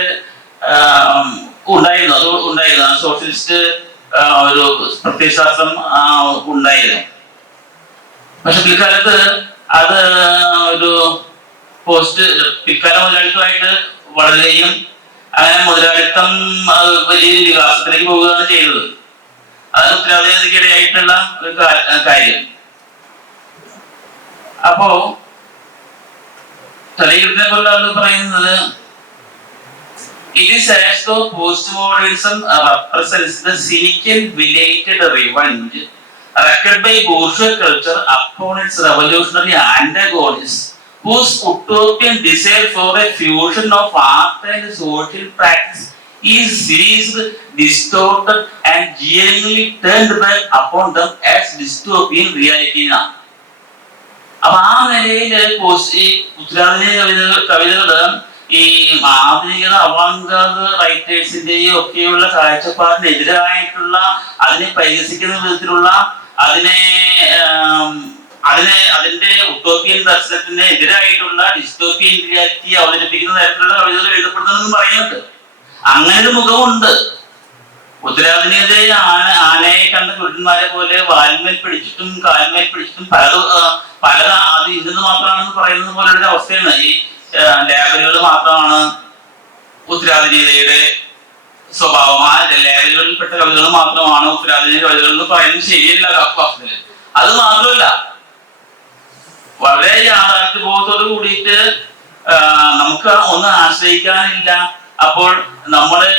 ഉണ്ടായിരുന്നു സോഷ്യലിസ്റ്റ് ഒരു പ്രത്യയശാസ്ത്രം ഉണ്ടായിരുന്നു. പക്ഷെ പിൽക്കാലത്ത് അത് ഒരു പിൽക്കാല മുതലാളികളായിട്ട് വളരുകയും അങ്ങനെ മുതലാളിത്തം വലിയ വികാസത്തിലേക്ക് പോവുകയാണ് ചെയ്തത്. അതാണ് ഉത്തരവാദിത്തത്തിനിടയായിട്ടുള്ള ഒരു കാര്യം. അപ്പോ തലയിരുത്തിനെ പോലെ ആളുകൾ പറയുന്നത് it is as though postmodernism represents the cynical belated revenge wreaked by bourgeois culture upon its revolutionary antagonists, whose utopian desire for a fusion of art and social practice is seized, distorted and genuinely turned back upon them as dystopian reality. അപ്പൊ ആ നിലയിൽ ഈ ഉത്തരാധുനിക കവിതകള് ഈ ആധുനികത അവാങ്കാദ് റൈറ്റേഴ്സിന്റെയും ഒക്കെയുള്ള കാഴ്ചപ്പാടിനെതിരായിട്ടുള്ള, അതിനെ പരിഹസിക്കുന്ന വിധത്തിലുള്ള, അതിന്റെ utopian ദർശനത്തിന് എതിരായിട്ടുള്ള ഡിസ്റ്റോപ്യൻ റിയാലിറ്റി അവതരിപ്പിക്കുന്ന തരത്തിലുള്ള കവിതകൾ എഴുതപ്പെടുന്നതെന്ന് പറയുന്നുണ്ട്. അങ്ങനെ ഒരു മുഖമുണ്ട്. ഉത്തരാധുനികതയെ ആനയെ കണ്ട കുരുടന്മാരെ പോലെ വാൽമേൽ പിടിച്ചിട്ടും കാൽമേൽ പിടിച്ചിട്ടും പല അത് ഇന്നത് മാത്രമാണെന്ന് പറയുന്നത് പോലെ ഒരു അവസ്ഥയാണ്. ഈ ലേബലുകൾ മാത്രമാണ് ഉത്തരാധുനികതയുടെ സ്വഭാവം. ആ ലേബലുകളിൽപ്പെട്ട കവിതകൾ മാത്രമാണ് ഉത്തരാധുനിക കവിതകൾ എന്ന് പറയുന്നത് ശരിയല്ല. അത് മാത്രമല്ല, വളരെ യാഥാർത്ഥ്യബോധത്തോട് കൂടിയിട്ട് നമുക്ക് ഒന്നും ആശ്രയിക്കാനില്ല. അപ്പോൾ നമ്മള്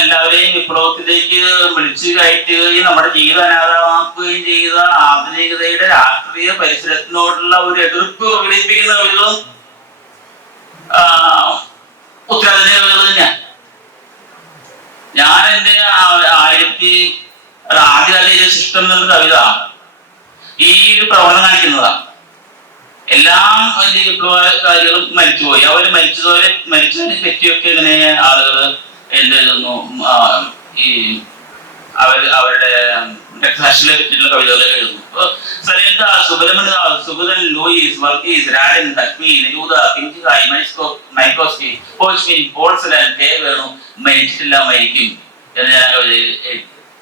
എല്ലാവരെയും വിപ്ലവത്തിലേക്ക് വിളിച്ചു കയറ്റുകയും നമ്മുടെ ജീവിതം അനാഥമാക്കുകയും ചെയ്ത ആധുനികതയുടെ രാഷ്ട്രീയ പരിസരത്തിനോടുള്ള ഒരു എതിർപ്പ് പ്രകടിപ്പിക്കുന്ന കവിതകളും ഉത്തരാധുനിക കവിതകൾ തന്നെയാണ്. ഞാൻ എന്റെ ആദ്യകാല സിസ്റ്റം എന്നുള്ള കവിത ഈ ഒരു പ്രവണത കാണിക്കുന്നതാണ്. എല്ലാ വലിയ വിപ്ലവകാരികളും മരിച്ചുപോയി. അവർ മരിച്ചതിനെ പറ്റിയൊക്കെ ഇങ്ങനെ ആളുകൾ എന്ത് എഴുതുന്നു, ഈ അവരുടെ രക്തസാക്ഷികളെ പറ്റിയുള്ള കവിതകൾ എഴുതുന്നു. സുഗതൻ, ലൂയിസ്, വർഗീസ്, രാജൻ, ലക്ഷ്മി, നിരൂത, കിഞ്ചിഹായ്, മൈക്കോസ്കി, പോൾസലൻ, കെ വേണു മരിച്ചിട്ടില്ല, മരിക്കും എന്ന് ഞാൻ കവിത.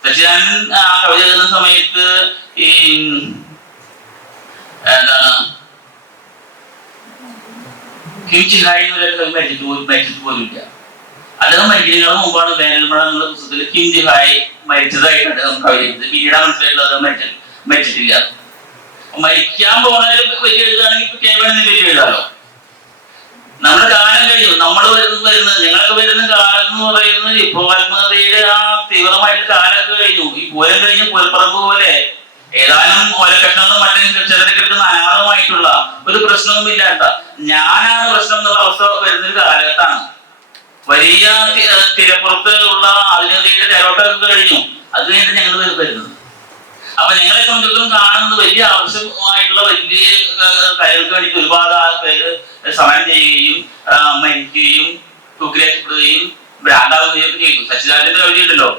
സച്ചിദാനന്ദൻ ആ കവിത എഴുതുന്ന സമയത്ത് ഈ എന്താണ് കിംചിഹായ് മരിച്ചിട്ട് പോലുമില്ല. അദ്ദേഹം മരിക്കുന്നതിന് മുമ്പാണ് വേനൽമഴ എന്നുള്ള പുസ്തകത്തിൽ കിംചിഹായ് മരിച്ചതായിട്ട് അദ്ദേഹം കവിത. പിന്നീട് മനസ്സിലായിട്ടുള്ളത് അദ്ദേഹം മരിച്ചിട്ടില്ല. മരിക്കാൻ പോണതിൽ വലിയ എഴുതുകയാണെങ്കിൽ കേവലം വലിയ എഴുതാലോ. നമ്മുടെ കാലം കഴിഞ്ഞു. നമ്മൾ ഞങ്ങളൊക്കെ വരുന്ന കാലം എന്ന് പറയുന്നത് വിപ്ലവാത്മകതയുടെ ആ തീവ്രമായിട്ട് കാലമൊക്കെ കഴിഞ്ഞു. ഈ പൂരം കഴിഞ്ഞ് പൂരപ്പറമ്പ് പോലെ ഏതാനും ഒലക്കെട്ടെന്നും മറ്റും ചിലരെ കിട്ടുന്ന അനാഥമായിട്ടുള്ള ഒരു പ്രശ്നവും ഇല്ലാത്ത ഞാനാണ് പ്രശ്നം എന്നുള്ള അവസ്ഥ വരുന്നൊരു കാലഘട്ടമാണ്. വലിയ തിരപ്പുറത്ത് ഉള്ള ആധുനികതയുടെ തേരോട്ടമൊക്കെ കഴിഞ്ഞു. അത് കഴിഞ്ഞിട്ട് ഞങ്ങൾ വരുന്നത്. അപ്പൊ ഞങ്ങളെ സംബന്ധിച്ചിടത്തോളം കാണുന്നത് വലിയ ആവശ്യമായിട്ടുള്ള വലിയ കാര്യങ്ങൾക്ക് വേണ്ടി ഒരുപാട് പേര് സമരം ചെയ്യുകയും മരിക്കുകയും തൂക്കിലേറ്റപ്പെടുകയും ഭ്രാന്താവുകയും ഒക്കെ ചെയ്തു. സച്ചിദാനന്ദന്റെ കവിതയുണ്ടല്ലോ,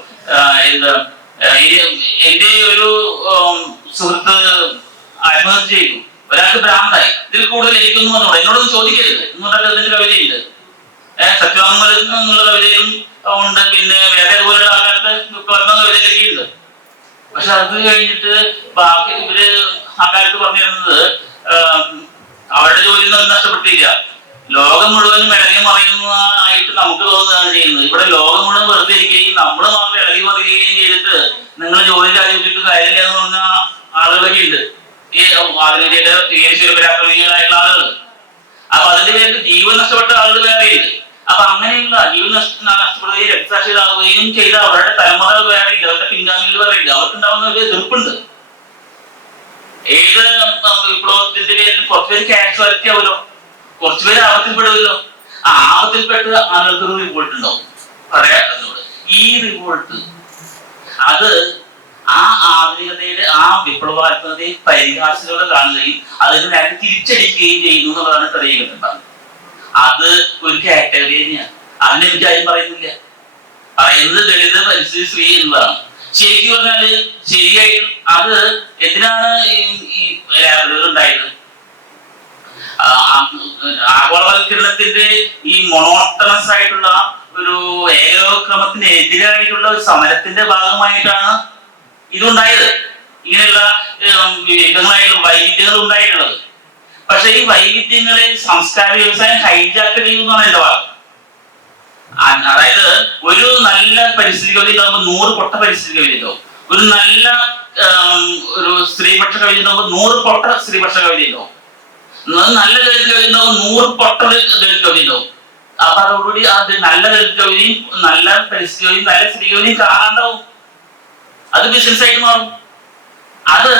എന്റെ ഒരു സുഹൃത്ത് ആത്മഹത്യ ചെയ്തു. ഒരാൾക്ക് ഭ്രാന്തായി. ഇതിൽ കൂടുതൽ എനിക്കൊന്നും വന്നോളൂ, എന്നോടൊന്നും ചോദിക്കരുത് എന്നുകൊണ്ട് അദ്ദേഹത്തിന്റെ കവിതയുണ്ട്. സത്യവാങ്മൂലം എന്നുള്ള കവിതയും ഉണ്ട്. പിന്നെ വേറെ അതുപോലുള്ള ആൾക്കാർക്ക് കവിതയിലൊക്കെ ഉണ്ട്. പക്ഷെ അത് കഴിഞ്ഞിട്ട് ബാക്കി ഇവര് ആ കാലത്ത് പറഞ്ഞിരുന്നത് അവരുടെ ജോലിയൊന്നും നഷ്ടപ്പെട്ടില്ല. ലോകം മുഴുവനും ഇളകി മറിയുന്നതായിട്ട് നമുക്ക് തോന്നുകയാണ് ചെയ്യുന്നത്. ഇവിടെ ലോകം മുഴുവൻ വെറുതെ ഇരിക്കുകയും നമ്മൾ മാത്രം ഇളകി മറിയുകയും ചെയ്തിട്ട് നിങ്ങൾ ജോലി രാജിവെച്ചിട്ട് കാര്യമില്ല എന്ന് പറഞ്ഞ ആളുകളൊക്കെ ഉണ്ട്. ഈ ആധുനികതയുടെ പരാക്രമികളായിട്ടുള്ള ആളുകൾ. അപ്പൊ അതിന്റെ പേരിൽ ജീവൻ നഷ്ടപ്പെട്ട ആളുകൾ വേറെയുണ്ട്. അപ്പൊ അങ്ങനെയുള്ള ജീവൻ നഷ്ടപ്പെടുകയും രക്തസാക്ഷികളാവുകയും ചെയ്ത അവരുടെ തലമുറകൾ വേറെയില്ല, അവരുടെ പിൻഗാമികൾ വേറെയില്ല. അവർക്കുണ്ടാവുന്ന ഒരു എതിർപ്പുണ്ട്. ഏത് വിപ്ലവത്തിന്റെ പേരിൽ കുറച്ചുപേര് കാഷ്വാലിറ്റി ആവുമല്ലോ, കുറച്ചുപേര് ആപത്തിൽപ്പെടുമല്ലോ. ആ ആപത്തിൽപ്പെട്ട് ആളുകൾക്ക് ഒരു റിവോൾട്ട് ഉണ്ടാവും. പറയാനോട് ഈ റിവോൾട്ട് അത് ആ ആധുനികതയുടെ ആ വിപ്ലവാത്മകതയെ പരിഹാസത്തോടെ കാണുകയും അതിന് നേരെ തിരിച്ചടിക്കുകയും ചെയ്യുന്നു എന്നുള്ളതാണ് തെളിയിക്കുന്നുണ്ടാകുന്നത്. അത് ഒരു കാറ്റഗറി തന്നെയാണ്. അതിനെ എനിക്ക് ആരും പറയുന്നില്ല. പറയുന്നത് ദളിത്, പരിസ്ഥിതി, സ്ത്രീ എന്നതാണ്. ശരിക്കും പറഞ്ഞാല് ശരിയായി അത് എന്തിനാണ് ഈ ലാബുകൾ ഉണ്ടായത്? ആഗോളവൽക്കരണത്തിന്റെ ഈ മൊണോട്ടണസ് ആയിട്ടുള്ള ഒരു ഏകോക്രമത്തിന് എതിരായിട്ടുള്ള ഒരു സമരത്തിന്റെ ഭാഗമായിട്ടാണ് ഇതുണ്ടായത്. ഇങ്ങനെയുള്ള വിവിധങ്ങളായിട്ടുള്ള വൈവിധ്യങ്ങൾ ഉണ്ടായിട്ടുള്ളത്. പക്ഷെ ഈ വൈവിധ്യങ്ങളെ സംസ്കാര വ്യവസായം ഹൈജാക്ക് ചെയ്യുന്നതാണ് എന്റെ ഭാഗം. അതായത് ഒരു നല്ല പരിസ്ഥിതി കവിത ഉണ്ടാകുമ്പോൾ 100 പൊട്ട പരിസ്ഥിതി കവിത ഉണ്ടാവും. ഒരു നല്ല ഒരു സ്ത്രീപക്ഷ കവിത ഉണ്ടാകുമ്പോൾ 100 പൊട്ട സ്ത്രീപക്ഷ കവിത ഉണ്ടാവും. നല്ല ദളിത് കവിത ഉണ്ടാവും 100 പൊട്ട ദളിത് കവിത ഉണ്ടാവും. അപ്പൊ അതോടുകൂടി അത് നല്ല ദളിത് കവിതയും നല്ല പരിസ്ഥിതി കവിതയും നല്ല സ്ത്രീ കവിതയും കാണാണ്ടാവും. അത് ബിസിനസ് ആയിട്ട് മാറും. അത്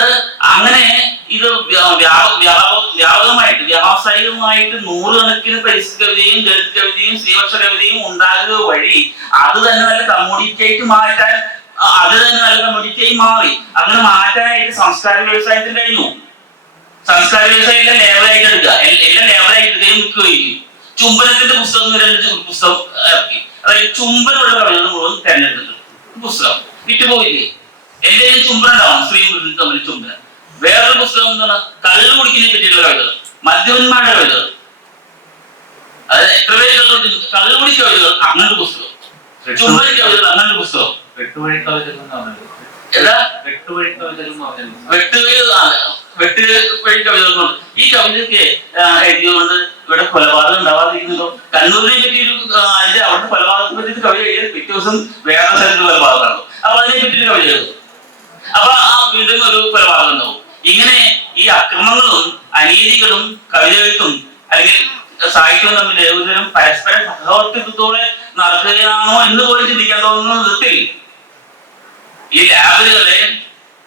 അങ്ങനെ ഇത് വ്യാപകമായിട്ട് വ്യാവസായികമായിട്ട് 100 കണക്കിന് പരിസ്ഥിതി കവിതയും ദളിത് കവിതയും സ്ത്രീപക്ഷ കവിതയും ഉണ്ടാകുക വഴി അത് തന്നെ നല്ല കമ്മോഡിറ്റി ആയിട്ട് മാറ്റാൻ, അത് തന്നെ നല്ല കമ്മോഡിറ്റി ആയി മാറി. അങ്ങനെ മാറ്റാനായിട്ട് സംസ്കാര വ്യവസായത്തിന് കഴിഞ്ഞു. സംസ്കാര വ്യവസായം എല്ലാം ലേബലായിട്ട് എടുക്കുക, എല്ലാം ലേബലായിട്ട് എടുക്കുകയും വിൽക്കുകയും. ചുംബനത്തിന്റെ പുസ്തകം പുസ്തകം ഇറക്കി, അതായത് ചുംബനുള്ള കവിതകൾ മുഴുവൻ തെരഞ്ഞെടുത്തിട്ട് പുസ്തകം വിറ്റുപോയില്ലേ. എന്തെങ്കിലും ചുംബനം ഉണ്ടാവും, സ്ത്രീ പുരുഷനും തമ്മിൽ ചുംബനം. വേറൊരു പുസ്തകം എന്താണ്, കള്ളു കുടിക്കുന്നതിനെ പറ്റിയുള്ള കവിതകൾ, മദ്യപന്മാരുടെ കവിതകൾ. അതായത് എത്ര പേര് കള്ളു കുടി കവിതകൾ, അങ്ങനൊരു പുസ്തകം. ചുംബന കവിതകൾ, അങ്ങനൊരു പുസ്തകം. വെട്ടുവഴി കവിതകൾ ഈ കവിതയ്ക്ക് എഴുതിയതുകൊണ്ട് ഇവിടെ കൊലപാതകം ഉണ്ടാവാതിരിക്കുന്നല്ലോ. കണ്ണൂരിനെ പറ്റിയൊരു അതിന്റെ അവിടുത്തെ കൊലപാതകത്തെ പറ്റി കവിത എഴുതിയ പിറ്റേ ദിവസം വേറെ സ്ഥലത്ത് കൊലപാതകം നടക്കും. അപ്പൊ അതിനെ പറ്റിയൊരു കവിത എഴുതും. അപ്പൊ ആ വീണ്ടും ഒരു കൊലപാതകം ഉണ്ടാവും. ഇങ്ങനെ ഈ അക്രമങ്ങളും അനീതികളും കവിതകൾക്കും അല്ലെങ്കിൽ സാഹിത്യവും തമ്മിൽ ഒരുതരം പരസ്പര സഹവർത്തിത്വത്തോടെ നടക്കുകയാണോ എന്ന് പോലും ചിന്തിക്കാൻ തോന്നുന്ന വിധത്തിൽ ഈ ലാബുകളെ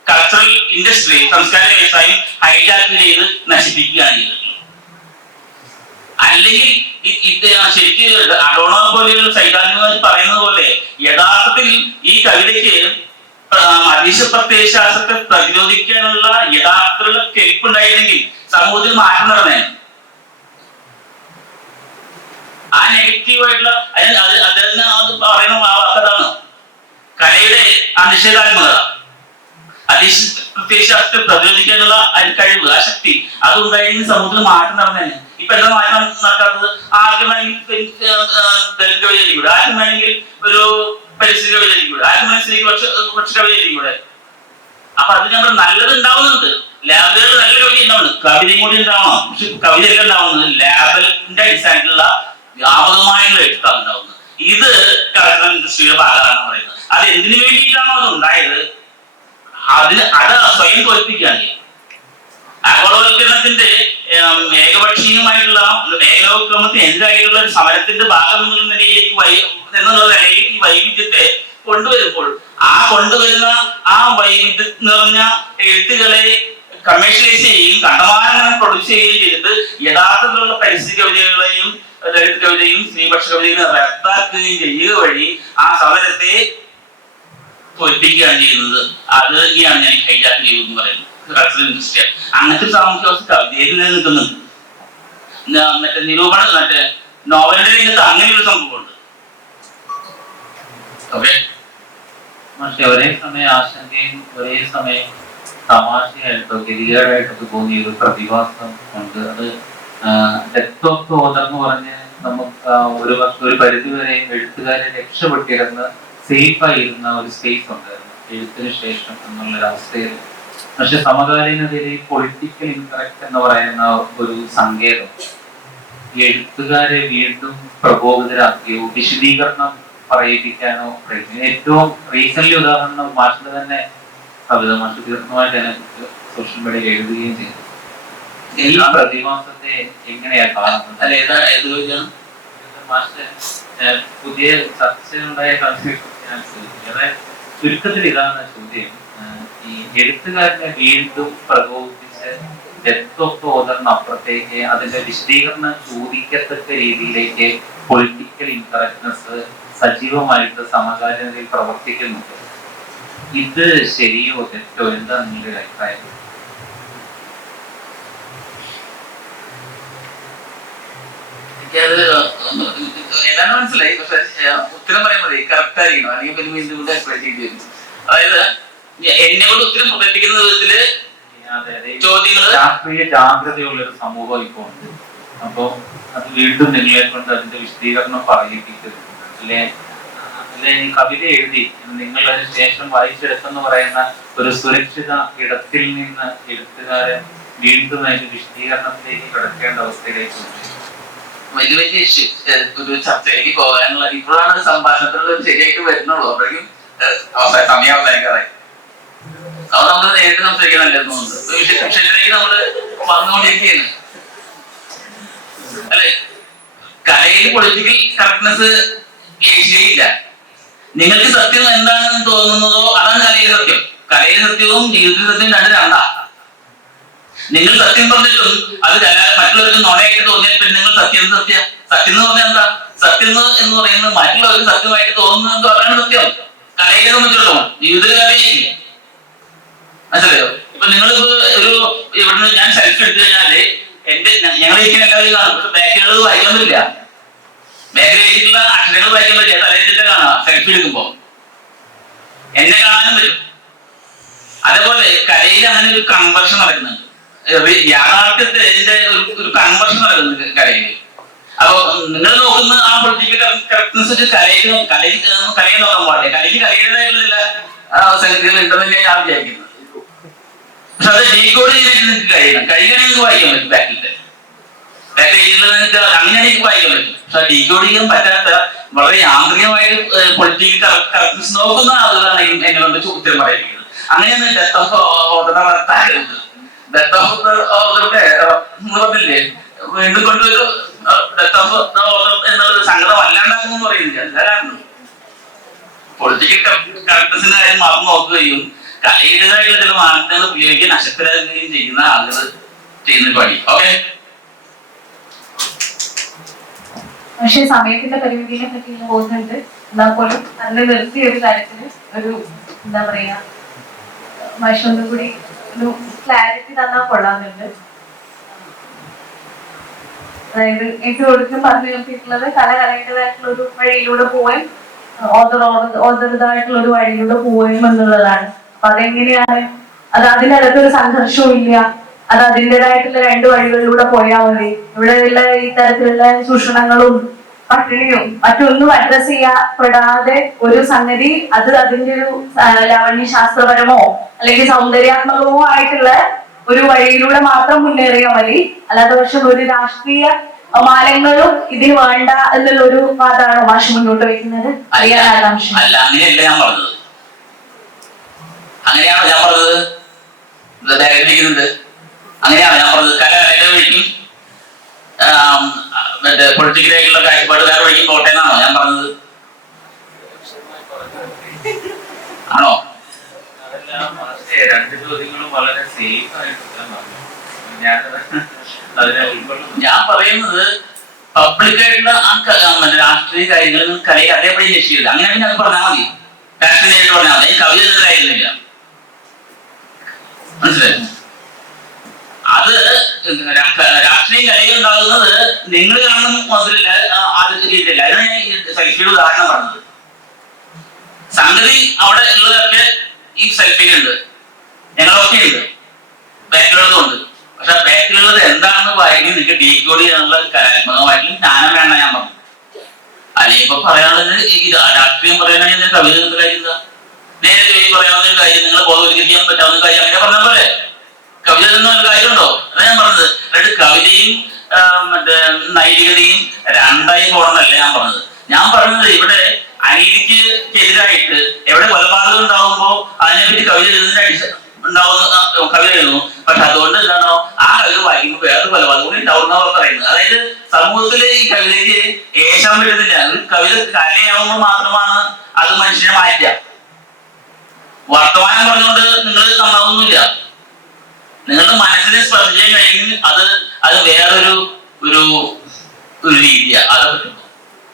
കൾച്ചറൽ ഇൻഡസ്ട്രി, സംസ്കാര വ്യവസായം ഹൈജാക്ക് ചെയ്ത് നശിപ്പിക്കുകയാണ് ചെയ്തത്. അല്ലെങ്കിൽ ശരിക്കും അഡോണോ പോലെയുള്ള സൈദ്ധാന്തികർ പറയുന്നത് പോലെ യഥാർത്ഥത്തിൽ ഈ കവിതയ്ക്ക് അതീശ പ്രത്യയശാസ്ത്രത്തെ പ്രതിരോധിക്കാനുള്ള യഥാർത്ഥത്തിലുള്ള കെൽപ്പുണ്ടായിരുന്നെങ്കിൽ സമൂഹത്തിൽ മാറ്റം നടന്നേ. ആ നെഗറ്റീവായിട്ടുള്ള അദ്ദേഹം പറയുന്ന വാക്കതാണ് കലയുടെ നിഷേധാത്മകത. അതീശ പ്രത്യയശാസ്ത്രത്തെ പ്രതിരോധിക്കാനുള്ള കഴിവ്, ആ ശക്തി അതുണ്ടായിരുന്നെങ്കിൽ സമൂഹത്തിൽ മാറ്റം നടന്നേനെ. ഇപ്പൊ എന്താ മാറ്റം നടക്കാത്തത്? ആർക്കും വേണമെങ്കിൽ ദളിത് കവിത എഴുതിക്കൂടെ, ആർക്കും വേണമെങ്കിൽ ഒരു പരിസ്ഥിതി കവിത എഴുതിക്കൂടെ, ആർക്കും വേണമെങ്കിൽ സ്ത്രീപക്ഷ കവിത എഴുതിക്കൂടെ. അപ്പൊ അത് ഞങ്ങൾ നല്ലത് ഉണ്ടാവുന്നുണ്ട്. ലാബുകളിൽ നല്ല കവിത ഉണ്ടാവുന്നുണ്ട്, കവിതയും കൂടി ഉണ്ടാവണം. പക്ഷെ കവിതയൊക്കെ ഉണ്ടാവുന്നത് ലാബിന്റെ അടിസ്ഥാനത്തിലുള്ള വ്യാപകമായുള്ള എഴുത്താണ് ഉണ്ടാവുന്നത്. ഇത് കൾച്ചറൽ ഇൻഡസ്ട്രിയുടെ ഭാഗമാണ് പറയുന്നത്. അത് എന്തിനു വേണ്ടിയിട്ടാണോ അത് ഉണ്ടായത്, അത് സ്വയം തോൽപ്പിക്കുകയാണ്. ആഗോളവൽക്കരണത്തിന്റെ ഏകപക്ഷീയമായിട്ടുള്ള ഏകോപക്രമത്തിന് എതിരായിട്ടുള്ള ഒരു സമരത്തിന്റെ ഭാഗം എന്നുള്ള നിലയിൽ ഈ വൈവിധ്യത്തെ കൊണ്ടുവരുമ്പോൾ ആ കൊണ്ടുവരുന്ന ആ വൈവിധ്യം നിറഞ്ഞ എഴുത്തുകളെ കമേഴ്ഷ്യലൈസ് ചെയ്യുകയും കണ്ടമാനങ്ങൾ പ്രൊഡ്യൂസ് ചെയ്യുകയും ചെയ്തിട്ട് യഥാർത്ഥത്തിലുള്ള പരിസ്ഥിതി കവിതകളെയും ദളിത് കവിതയും സ്ത്രീപക്ഷ കവിതയും റദ്ദാക്കുകയും ചെയ്യുക വഴി ആ സമരത്തെ തോൽപ്പിക്കുകയാണ് ചെയ്യുന്നത്. അത് തന്നെയാണ് ഞാൻ ഹൈജാക്ക് ചെയ്തെന്ന് പറയുന്നത്. അങ്ങനത്തെ സാമൂഹ്യ വ്യവസ്ഥ കവിതയിൽ നിലനിൽക്കുന്നുണ്ട്. മറ്റേ നിരൂപണം, മറ്റേ നോവലിന്റെ രംഗത്ത് അങ്ങനെ ഒരു സംഭവമുണ്ട്. പക്ഷെ ഒരേ സമയം ആശങ്കയും ഒരേ സമയം തമാശയായിട്ടോ ഗതികേടായിട്ടൊക്കെ തോന്നിയ ഒരു പ്രതിഭാസം ഉണ്ട്. അത് ഡെത്ത് ഓഫ് ദ ഓതർ എന്ന് പറഞ്ഞ് നമുക്ക് ഒരു പരിധിവരെ എഴുത്തുകാരെ രക്ഷപ്പെട്ടിരുന്ന് സേഫായിരുന്ന ഒരു സ്പേസ് ഉണ്ടായിരുന്നു എഴുത്തിന് ശേഷം എന്നുള്ളൊരവസ്ഥയിൽ. പക്ഷെ സമകാലീനതയിൽ ഈ പൊളിറ്റിക്കൽ ഇൻകറക്റ്റ് എന്ന് പറയുന്ന ഒരു സങ്കേതം ഈ എഴുത്തുകാരെ വീണ്ടും പ്രകോപിതരാക്കിയോ വിശദീകരണം പറയിപ്പിക്കാനോ ഏറ്റവും റീസെന്റ് ഉദാഹരണം മാഷിന്റെ തന്നെ കവിത മാഷ് ദീർഘമായിട്ട് അതിനെക്കുറിച്ച് സോഷ്യൽ മീഡിയയിൽ എഴുതുകയും ചെയ്തു. ഈ പ്രതിഭാസത്തെ എങ്ങനെയാ കാണുന്നത്? മാഷ് പുതിയ ചർച്ചയുണ്ടായ ചുരുക്കത്തിൽ ഇതാണ് ചോദ്യം. ഈ എഴുത്തുകാരനെ വീണ്ടും പ്രകോപിപ്പിച്ച് ഡെത്ത് ഓഫ് ദ ഓതറിന് അപ്പുറത്തേക്ക് അതിന്റെ വിശദീകരണം ചോദിക്കത്തക്ക രീതിയിലേക്ക് പൊളിറ്റിക്കൽ ഇൻകറക്റ്റ്നെസ് സജീവമായിട്ട് സമകാലീനതയിൽ പ്രവർത്തിക്കുന്നുണ്ട്. ഇത് ശരിയോ തെറ്റോ? എന്താ നിങ്ങളുടെ അഭിപ്രായം? എനിക്കത് ഏതാണ്ട് മനസ്സിലായി. പക്ഷെ ഉത്തരം പറയുമ്പോഴേ കറക്റ്റ് ആയിരിക്കണം, അല്ലെങ്കിൽ പിന്നെ വീണ്ടും എക്സ്പ്ലെയിൻ ചെയ്യേണ്ടി വരും. അതായത് എന്നെ കൊണ്ട് ഉത്തരം പ്രകടിപ്പിക്കുന്ന വിധത്തില് ചോദ്യങ്ങൾ രാഷ്ട്രീയ ജാഗ്രതയുള്ള ഒരു സമൂഹം ഇപ്പൊ ഉണ്ട്. അപ്പൊ അത് വീണ്ടും നിങ്ങളെ കൊണ്ട് അതിന്റെ വിശദീകരണം പറയിപ്പിക്കുന്നു. അല്ലെ ഈ കവിത എഴുതി നിങ്ങൾ അതിന് ശേഷം വായിച്ചെടുത്തെന്ന് പറയുന്ന ഒരു സുരക്ഷിത ഇടത്തിൽ നിന്ന് എഴുത്തുകാരൻ വീണ്ടും അതിന്റെ വിശദീകരണത്തിലേക്ക് കിടക്കേണ്ട അവസ്ഥയിലേക്ക് വലിയ വലിയ ഇഷ്യൂ ഒരു ചർച്ചയിലേക്ക് പോകാനുള്ള ഇപ്പോഴാണ് സംഭാഷണത്തിനുള്ള ശരിയായിട്ട് വരുന്നുള്ളൂ. അപ്പോഴേക്കും സമയം അവസാനിക്കാറായി. അത് നമ്മൾ നേരിട്ട് സംസാരിക്കണമല്ലെന്ന് തോന്നുന്നുണ്ട്. വിഷയത്തിലേക്ക് നമ്മള് വന്നുകൊണ്ടിരിക്കുകയാണ് അല്ലെ. കലയിൽ പൊളിറ്റിക്കൽ കറക്റ്റ്നെസ് ഏഷ്യയില്ല. നിങ്ങൾക്ക് സത്യം എന്താണെന്ന് തോന്നുന്നതോ അതാണ് കലയിലെ സത്യം. കലയിലെ സത്യവും ജീവിതത്തിലെ സത്യവും രണ്ടാ. നിങ്ങൾ സത്യം പറഞ്ഞിട്ടും അത് മറ്റുള്ളവർക്ക് നുണയായിട്ട് തോന്നിയാൽ പിന്നെ നിങ്ങൾ സത്യം എന്ന് പറഞ്ഞാൽ എന്താ? സത്യം എന്ന് പറയുന്നത് മറ്റുള്ളവർക്ക് സത്യമായിട്ട് തോന്നുന്നത് എന്ന് പറയുന്നത് സത്യം. കലയെ സംബന്ധിച്ചിടത്തോളം ജീവിതത്തിലെ കലയായിരിക്കും. മനസ്സിലായോ? ഇപ്പൊ നിങ്ങളിപ്പോ ഒരു ഇവിടുന്ന് ഞാൻ സെൽഫി എടുത്തു കഴിഞ്ഞാല് ഞങ്ങൾ ഇരിക്കുന്ന എല്ലാവരും കാണും. പക്ഷെ ബാക്കിലുള്ളത് വായിക്കാൻ പറ്റില്ല. ബാക്കിൽ എഴുതിയിട്ടുള്ള അക്ഷരങ്ങൾ വായിക്കാൻ പറ്റില്ല. തലയിലിട്ട് കാണാം സെൽഫി എടുക്കുമ്പോ. എന്നെ കാണാനും പറ്റും. അതേപോലെ കലയിൽ അങ്ങനെ ഒരു കൺവേർഷൻ നടക്കുന്നുണ്ട്. യാഥാർത്ഥ്യത്തെ ഒരു കൺവേർഷൻ നടക്കുന്നുണ്ട് കലയിൽ. അപ്പൊ നിങ്ങൾ നോക്കുന്ന ആ പൊളിറ്റിക്കൽ കറക്റ്റ്നെസ് കലയെ നോക്കാൻ പാടില്ല. കലയ്ക്ക് കലയുടേതായിട്ടുള്ള സംഗതികൾ ഉണ്ടെന്നല്ലേ ഞാൻ വിചാരിക്കുന്നത്. പക്ഷെ അത് ഡീകോഡ് ചെയ്തിട്ട് നിങ്ങൾക്ക് കഴിയണമെങ്കിൽ നിങ്ങൾക്ക് വായിക്കാൻ പറ്റും. ബാക്കിൽ അങ്ങനെ എനിക്ക് വായിക്കാൻ പറ്റും. പക്ഷെ ഡീകോഡ് ചെയ്യാൻ പറ്റാത്ത വളരെ യാന്ത്രികമായിട്ട് പൊളിറ്റിക്കൽ കറക്റ്റ്നെസ് നോക്കുന്ന ആളുകളാണ് എന്നെ കൊണ്ട് ഉത്തരം പറയുന്നത്. അങ്ങനെയാണ് ഡെത്ത് ഓഫ് ഓർഡർ നടത്താറുണ്ട്. ഡെത്ത് ഓഫ് ഓർഡറിന്റെ പറഞ്ഞില്ലേ വീണ്ടും കൊണ്ടൊരു ഡെത്ത് ഓഫ് ഓർഡർ എന്നുള്ള സങ്കടം അല്ലാണ്ടാക്കുന്നു പറയുന്നില്ല. അതാണ് പൊളിറ്റിക്കൽ കറക്റ്റ്നെസിന്റെ കാര്യം മാത്രം നോക്കുകയും കലയുടേതായിട്ടുള്ള ചില മാനദണ്ഡങ്ങൾ ഉപയോഗിക്കാൻ അശക്തരാകുകയും ചെയ്യുന്ന ആളുകൾ ചെയ്യുന്ന പണി. ഓക്കെ. പക്ഷെ സമയത്തിന്റെ പരിമിതിയെ പറ്റിയുള്ള ബോധമുണ്ട്. എന്നാൽ പോലും അതിനെ നിർത്തിയ ഒരു കാര്യത്തിന് ഒരു എന്താ പറയാ മനുഷ്യനും കൂടി ഒരു ക്ലാരിറ്റി തന്നാൽ കൊള്ളാമെന്നുണ്ട്. അതായത് എനിക്ക് ഒടുക്കം പറഞ്ഞു നിർത്തിയിട്ടുള്ളത് കലയുടേതായിട്ടുള്ള ഒരു വഴിയിലൂടെ പോവാൻ ഓർഡറുതായിട്ടുള്ള ഒരു വഴിയിലൂടെ പോവുകയും എന്നുള്ളതാണ്. അപ്പൊ അതെങ്ങനെയാണ്? അത് അതിനകത്തൊരു സംഘർഷവും ഇല്ല. അത് അതിൻ്റെതായിട്ടുള്ള രണ്ട് വഴികളിലൂടെ പോയാൽ മതി. ഇവിടെയുള്ള ഈ തരത്തിലുള്ള ചൂഷണങ്ങളും പട്ടിണിയും മറ്റൊന്നും അഡ്രസ് ചെയ്യപ്പെടാതെ ഒരു സംഗതി അത് അതിന്റെ ഒരു ലാവണ്യ ശാസ്ത്രപരമോ അല്ലെങ്കിൽ സൗന്ദര്യാത്മകമോ ആയിട്ടുള്ള ഒരു വഴിയിലൂടെ മാത്രം മുന്നേറിയാൽ മതി. അല്ലാത്ത പക്ഷം ഒരു രാഷ്ട്രീയ മാനങ്ങളും ഇതിന് വേണ്ട എന്നുള്ള ഒരു വാദമാണോ മാഷ് മുന്നോട്ട് വയ്ക്കുന്നത്? അങ്ങനെയാണോ ഞാൻ പറഞ്ഞത്? അങ്ങനെയാണ് ഞാൻ പറഞ്ഞത്. കലയുടെ വഴിക്കും മറ്റേ പൊളിറ്റിക്കലായിട്ടുള്ള കാഴ്ചപ്പാട് വേറെ വഴിക്കും പോട്ടെ എന്നാണോ ഞാൻ പറഞ്ഞത്? ആണോ? രണ്ട് ചോദ്യങ്ങളും വളരെ സേഫ് ആയിട്ട് ഞാൻ പറയുന്നത് പബ്ലിക്കായിട്ടുള്ള രാഷ്ട്രീയ കാര്യങ്ങൾ കലയെ അതേപടി ലക്ഷ്യമില്ല. അങ്ങനെയാണെങ്കിൽ അത് പറഞ്ഞാൽ മതി. രാഷ്ട്രീയമായിട്ട് പറഞ്ഞാൽ മതി. കവിത കാര്യമില്ല. മനസ്സിലായി? അത് രാഷ്ട്രീയ കലയിൽ ഉണ്ടാകുന്നത് നിങ്ങൾ കാണുന്ന മുതലില്ല അത് രീതിയില്ല. അതിനാണ് ഞാൻ സെൽഫിയുടെ ഉദാഹരണം പറഞ്ഞത്. സംഗതി അവിടെ ഉള്ളതൊക്കെ ഈ സെൽഫിയിലുണ്ട്, ഞങ്ങളൊക്കെ ഉണ്ട്, ബാക്കിലുള്ളതും ഉണ്ട്. പക്ഷെ ബാക്കിലുള്ളത് എന്താണെന്ന് വായിക്കും നിങ്ങൾക്ക് ഡീകോഡ് ചെയ്യാനുള്ള കലാത്മകമായിട്ടും ജ്ഞാനം വേണ്ട ഞാൻ പറഞ്ഞു. അല്ലെങ്കിൽ ഇപ്പൊ പറയാനുള്ളത് ഈ രാഷ്ട്രീയം പറയാനാണെങ്കിൽ ഞാൻ കവിത നിർത്തലായിരുന്ന നേരെ ചോദി പറയാവുന്ന ഒരു കാര്യം നിങ്ങൾ ബോധവൽക്കരിക്കാൻ പറ്റാവുന്ന കാര്യം അങ്ങനെ പറഞ്ഞ പോലെ കവിത എന്ന ഒരു കാര്യമുണ്ടോ? അതാ ഞാൻ പറഞ്ഞത്. അതായത് കവിതയും മറ്റേ നൈതികതയും രണ്ടായി പോകണമെന്നല്ല ഞാൻ പറഞ്ഞത്. ഞാൻ പറഞ്ഞത് ഇവിടെ അനീതിക്കെതിരായിട്ട് എവിടെ കൊലപാതകം ഉണ്ടാവുമ്പോ അതിനെപ്പറ്റി കവിത എഴുതുന്നതിന് കവിത എഴുതുന്നു. പക്ഷെ അതുകൊണ്ട് എന്താണോ ആ കവിത വായിക്കുമ്പോൾ വേറൊരു കൊലപാതകം കൂടി ഉണ്ടാവുന്ന പറയുന്നത്. അതായത് സമൂഹത്തില് ഈ കവിതയ്ക്ക് ഏശാൻ പറ്റുന്നില്ല. ഒരു കവിത കലയാവുമ്പോൾ മാത്രമാണ് അത് മനുഷ്യനെ മാറ്റുക. വർത്തമാനം പറഞ്ഞുകൊണ്ട് നിങ്ങൾ നന്നാവുന്നില്ല. നിങ്ങളുടെ മനസ്സിനെ സ്പർശിക്കാൻ കഴിയുമെങ്കിൽ അത് വേറൊരു ഒരു രീതിയാ. അതൊക്കെ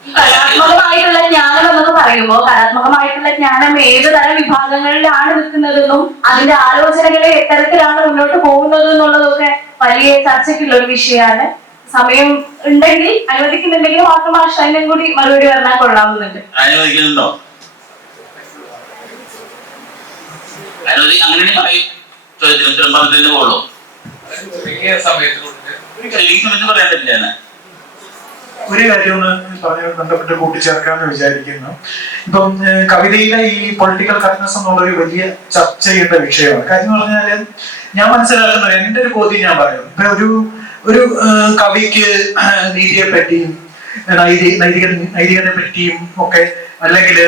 കലാത്മകമായിട്ടുള്ള ജ്ഞാനം എന്നൊക്കെ പറയുമ്പോൾ കലാത്മകമായിട്ടുള്ള ജ്ഞാനം ഏത് തരം വിഭാഗങ്ങളിലാണ് നിൽക്കുന്നതെന്നും അതിന്റെ ആലോചനകളെ എത്തരത്തിലാണ് മുന്നോട്ട് പോകുന്നത് എന്നുള്ളതൊക്കെ വലിയ ചർച്ചയ്ക്കുള്ള ഒരു വിഷയമാണ്. സമയം ഉണ്ടെങ്കിൽ അനുവദിക്കുന്നുണ്ടെങ്കിൽ മാത്രം ഭാഷാനും കൂടി മറുപടി പറഞ്ഞാൽ കൊള്ളാവുന്നുണ്ട്. അനുവദിക്കുന്നുണ്ടോ? അങ്ങനെ പറയും. ചോദ്യത്തിന് പോകുള്ളൂ. സമയത്ത് പറയാൻ പറ്റില്ല. ഒരു കാര്യം ഒന്ന് പറഞ്ഞ ബന്ധപ്പെട്ട് കൂട്ടിച്ചേർക്കാന്ന് വിചാരിക്കുന്നു. ഇപ്പം കവിതയിലെ ഈ പൊളിറ്റിക്കൽ കറക്റ്റ്നെസ് എന്നുള്ളൊരു വലിയ ചർച്ച ചെയ്യേണ്ട വിഷയമാണ്. കാര്യം എന്ന് പറഞ്ഞാല് ഞാൻ മനസ്സിലാക്കുന്നത് എന്റെ ഒരു ബോധ്യം ഞാൻ പറയാം. ഇപ്പൊ ഒരു ഒരു കവിക്ക് നീതിയെ പറ്റിയും നൈതികതയെ പറ്റിയും ഒക്കെ, അല്ലെങ്കിൽ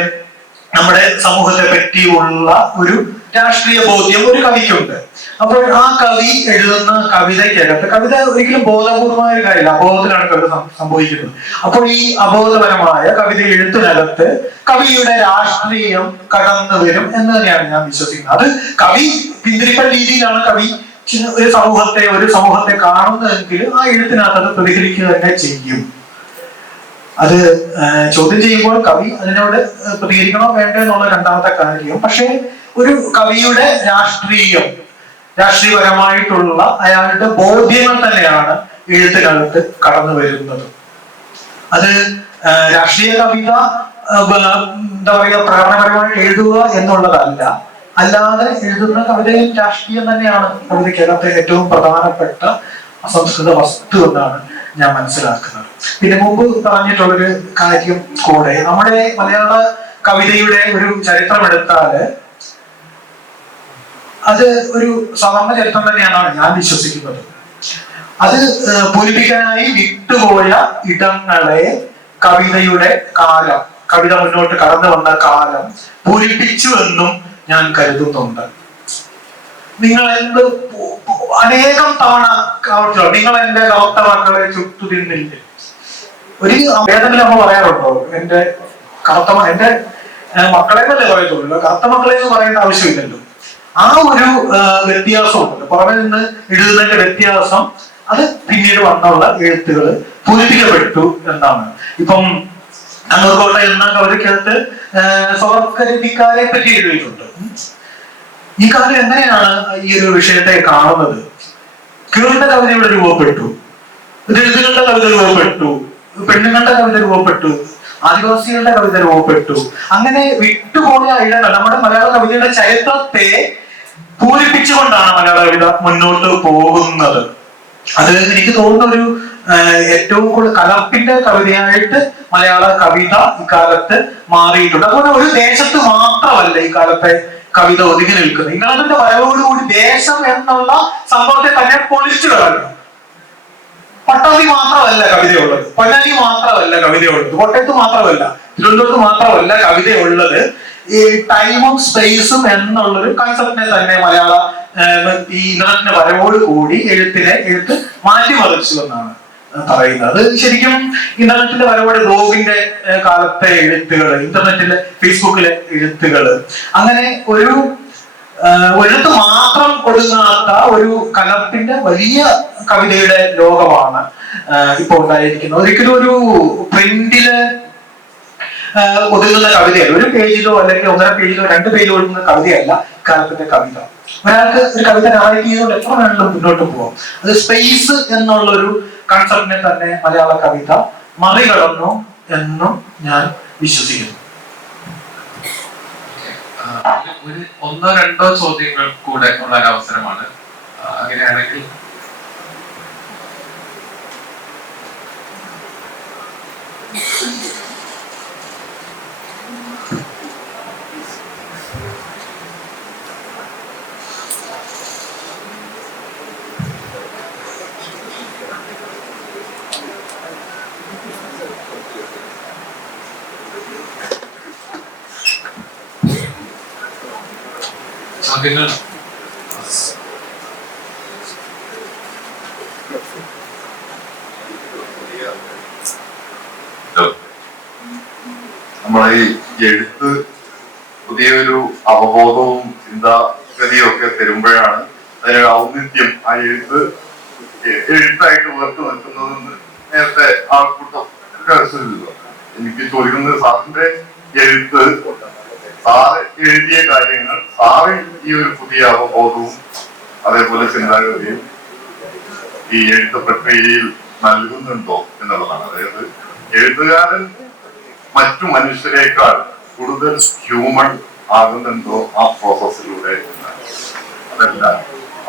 നമ്മുടെ സമൂഹത്തെ പറ്റിയുള്ള ഒരു രാഷ്ട്രീയ ബോധ്യം ഒരു കവിക്കുണ്ട്. അപ്പോൾ ആ കവി എഴുതുന്ന കവിതയ്ക്കകത്ത്, കവിത ഒരിക്കലും ബോധപൂർവമായ ഒരു കാര്യമില്ല, അബോധത്തിലാണ് കവിത സംഭവിക്കുന്നത്. അപ്പോൾ ഈ അബോധപരമായ കവിത എഴുത്തിനകത്ത് കവിയുടെ രാഷ്ട്രീയം കടന്നു വരും എന്ന് തന്നെയാണ് ഞാൻ വിശ്വസിക്കുന്നത്. അത് കവി പിന്തിരിപ്പൻ രീതിയിലാണ് കവി ഒരു സമൂഹത്തെ കാണുന്നതെങ്കിൽ ആ എഴുത്തിനകത്ത് അത് പ്രതികരിക്കുക തന്നെ ചെയ്യും. അത് ചോദ്യം ചെയ്യുമ്പോൾ കവി അതിനോട് പ്രതികരിക്കണോ വേണ്ടോ എന്നുള്ള രണ്ടാമത്തെ കാര്യം. പക്ഷെ ഒരു കവിയുടെ രാഷ്ട്രീയപരമായിട്ടുള്ള അയാളുടെ ബോധ്യങ്ങൾ തന്നെയാണ് എഴുത്തിനകത്ത് കടന്നു വരുന്നത്. അത് രാഷ്ട്രീയ കവിത എന്താ പറയുക, പ്രകടനപരമായിട്ട് എഴുതുക എന്നുള്ളതല്ല, അല്ലാതെ എഴുതുന്ന കവിതയും രാഷ്ട്രീയം തന്നെയാണ് കവിതയ്ക്കകത്ത് ഏറ്റവും പ്രധാനപ്പെട്ട അസംസ്കൃത വസ്തു എന്നാണ് ഞാൻ മനസ്സിലാക്കുന്നത്. പിന്നെ മുമ്പ് പറഞ്ഞിട്ടുള്ളൊരു കാര്യം കൂടെ, നമ്മുടെ മലയാള കവിതയുടെ ഒരു ചരിത്രം എടുത്താല് അത് ഒരു സാധാരണ ചരിത്രം തന്നെയാണെന്നാണ് ഞാൻ വിശ്വസിക്കുന്നത്. അത് പൂരിപ്പിക്കാനായി വിട്ടുപോയ ഇടങ്ങളെ കവിതയുടെ കാലം, കവിത മുന്നോട്ട് കടന്നു വന്ന കാലം പൂരിപ്പിച്ചു എന്നും ഞാൻ കരുതുന്നുണ്ട്. നിങ്ങൾ അനേകം തവണ നിങ്ങൾ എന്റെ കറുത്ത മക്കളെ ചുട്ടു തിന്നില്ലേ, ഒരു വേദനയിൽ നമ്മൾ പറയാറുണ്ടോ എന്റെ എന്റെ മക്കളെ എന്നല്ലേ പറയത്തുള്ളൂ, കറുത്ത മക്കളെ എന്ന് പറയേണ്ട ആവശ്യമില്ലല്ലോ. ആ ഒരു വ്യത്യാസമുണ്ട്, പുറമെ നിന്ന് എഴുതുന്നതിന്റെ വ്യത്യാസം. അത് പിന്നീട് വന്നുള്ള എഴുത്തുകൾ പൂരിപ്പിക്കപ്പെട്ടു എന്നാണ്. ഇപ്പം അന്നൂർക്കോട്ട എന്ന കവിതയ്ക്കകത്ത് സ്വർഗരതിക്കാരെ പറ്റി എഴുതിയിട്ടുണ്ട്. ഈ കാലം എങ്ങനെയാണ് ഈ ഒരു വിഷയത്തെ കാണുന്നത്? കീഴുടെ കവിതയുടെ രൂപപ്പെട്ടു, ദളിതുകളുടെ കവിത രൂപപ്പെട്ടു, പെണ്ണുങ്ങളുടെ കവിത രൂപപ്പെട്ടു, ആദിവാസികളുടെ കവിത രൂപപ്പെട്ടു. അങ്ങനെ വിട്ടുപോയ ഇടങ്ങൾ നമ്മുടെ മലയാള കവിതയുടെ ചരിത്രത്തെ പൂരിപ്പിച്ചുകൊണ്ടാണ് മലയാള കവിത മുന്നോട്ട് പോകുന്നത്. അത് എനിക്ക് തോന്നുന്ന ഒരു ഏറ്റവും കൂടുതൽ കലർപ്പിന്റെ കവിതയായിട്ട് മലയാള കവിത ഇക്കാലത്ത് മാറിയിട്ടുണ്ട്. അതുപോലെ ഒരു ദേശത്ത് മാത്രമല്ല ഈ കാലത്തെ കവിത ഒതുങ്ങി നിൽക്കുന്നത്. ഇംഗ്ലണ്ടിന്റെ വരവോടുകൂടി ദേശം എന്നുള്ള സംഭവത്തെ തന്നെ പൊളിച്ചു കളഞ്ഞു. പട്ടാമ്പി മാത്രമല്ല കവിതയുള്ളത്, പൊന്നാനി മാത്രമല്ല കവിതയുള്ളത്, കോട്ടയത്ത് മാത്രമല്ല, തിരുവനന്തപുരത്ത് മാത്രമല്ല കവിതയുള്ളത്. ഈ ടൈമും സ്പേസും എന്നുള്ളൊരു കൺസെപ്റ്റിനെ തന്നെ മലയാള ഈ ഇന്റർനെറ്റിന്റെ വരവോട് കൂടി എഴുത്ത് മാറ്റിമറിച്ചു എന്നാണ് പറയുന്നത്. അത് ശരിക്കും ഇന്റർനെറ്റിന്റെ വരവോടെ ബ്ലോഗിന്റെ കാലത്തെ എഴുത്തുകൾ, ഇന്റർനെറ്റിലെ ഫേസ്ബുക്കിലെ എഴുത്തുകൾ, അങ്ങനെ ഒരു എഴുത്ത് മാത്രം ഒതുങ്ങാത്ത ഒരു കലർപ്പിന്റെ വലിയ കവിതയുടെ ലോകമാണ് ഇപ്പൊ ഉണ്ടായിരിക്കുന്നത്. ഒരിക്കലും ഒരു പ്രിന്റില് ഒതുങ്ങുന്ന കവിതയല്ല, ഒരു പേജിലോ അല്ലെങ്കിൽ 1.5 പേജിലോ 2 പേജിലോ ഒതുങ്ങുന്ന കവിതയല്ല കാലത്തിന്റെ കവിത. ഒരാൾക്ക് ഒരു കവിത നാളേക്ക് ചെയ്തുകൊണ്ട് എത്ര വേണമെങ്കിലും മുന്നോട്ട് പോകാം. അത് സ്പേസ് എന്നുള്ളൊരു കൺസെപ്റ്റിനെ തന്നെ മലയാള കവിത മറികടന്നു എന്നും ഞാൻ വിശ്വസിക്കുന്നു. ഒരു 1-2 ചോദ്യങ്ങൾ കൂടെ ഉള്ള ഒരു അവസരമാണ്. അങ്ങനെയാണെങ്കിൽ ചോദ്യങ്ങൾ നമ്മളെ ഈ എഴുത്ത് പുതിയൊരു അവബോധവും ചിന്താഗതിയും ഒക്കെ തരുമ്പോഴാണ് അതിനൊരു ഔന്നിത്യം ആ എഴുത്തായിട്ട് ഉയർത്തി നിൽക്കുന്നതെന്ന് നേരത്തെ ആൾക്കൂട്ടം എനിക്ക് ചോദിക്കുന്നത്, സാറിന്റെ എഴുത്ത്, സാറ് എഴുതിയ കാര്യങ്ങൾ സാറ് ഈ ഒരു പുതിയ അവബോധവും അതേപോലെ ചിന്താഗതിയും ഈ എഴുത്ത് പ്രക്രിയയിൽ നൽകുന്നുണ്ടോ എന്നുള്ളതാണ്. അതായത് എഴുത്തുകാരൻ മറ്റു മനുഷ്യരെക്കാൾ കൂടുതൽ ഹ്യൂമൻ ആകുന്നുണ്ടോ ആ പ്രോസസ്സിലൂടെ എന്നാണ്.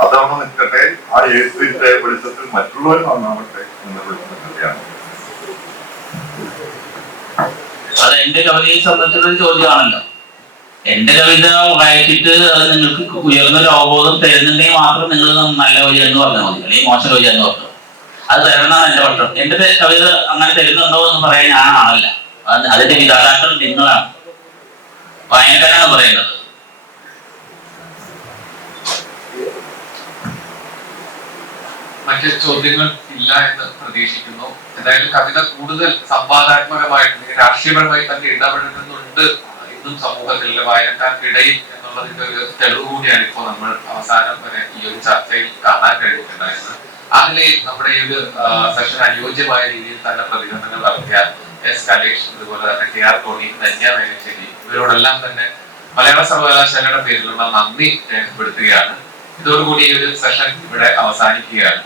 അതവിടെ നിൽക്കട്ടെ, ആ എഴുത്തിന്റെ വെളിച്ചത്തിൽ മറ്റുള്ളവർ നന്നാവട്ടെ എന്ന വെളിച്ചത്തിലാണ്. അത് എന്റെ കവിതയെ സംബന്ധിച്ചൊരു ചോദ്യമാണല്ലോ. എന്റെ കവിത വായിച്ചിട്ട് അത് നിങ്ങൾക്ക് ഉയർന്നൊരു അവബോധം തരുന്നുണ്ടെങ്കിൽ മാത്രം നിങ്ങൾ നല്ല വഴി എന്ന് പറഞ്ഞാൽ മതി, അല്ലെങ്കിൽ മോശം വഴി എന്ന് പറഞ്ഞു. അത് തരണമെന്നാണ് എന്റെ പക്ഷം. എന്റെ കവിത അങ്ങനെ തരുന്നുണ്ടോ എന്ന് പറയാൻ ഞാൻ ആളല്ല. അതിന്റെ വിധാതാക്കൾ നിങ്ങളാണ്, വായനക്കാരാണ് പറയുന്നത്. മറ്റ് ചോദ്യങ്ങൾ ഇല്ല എന്ന് പ്രതീക്ഷിക്കുന്നു. എന്തായാലും കവിത കൂടുതൽ സംവാദാത്മകമായിട്ട് രാഷ്ട്രീയപരമായി തന്നെ ഇടപെടുന്നുണ്ട് ഇന്നും സമൂഹത്തിലെ വായനക്കാർക്കിടയിൽ എന്നുള്ളതിന്റെ ഒരു തെളിവ് കൂടിയാണ് ഇപ്പോൾ നമ്മൾ അവസാനം വരെ ഈ ഒരു ചർച്ചയിൽ കാണാൻ കഴിഞ്ഞിട്ടുണ്ടായിരുന്നത്. ആ നിലയിൽ നമ്മുടെ ഈ ഒരു സെഷൻ അനുയോജ്യമായ രീതിയിൽ തന്നെ പ്രതികരണങ്ങൾ നടത്തിയ എസ് കലേഷ്, അതുപോലെ തന്നെ KR ടോണി, ധന്യ വേലശ്ശേരി, ഇവരോടെല്ലാം തന്നെ മലയാള സർവകലാശാലയുടെ പേരിലുള്ള നന്ദി രേഖപ്പെടുത്തുകയാണ്. ഇതോടുകൂടി ഈ ഒരു സെഷൻ ഇവിടെ അവസാനിക്കുകയാണ്.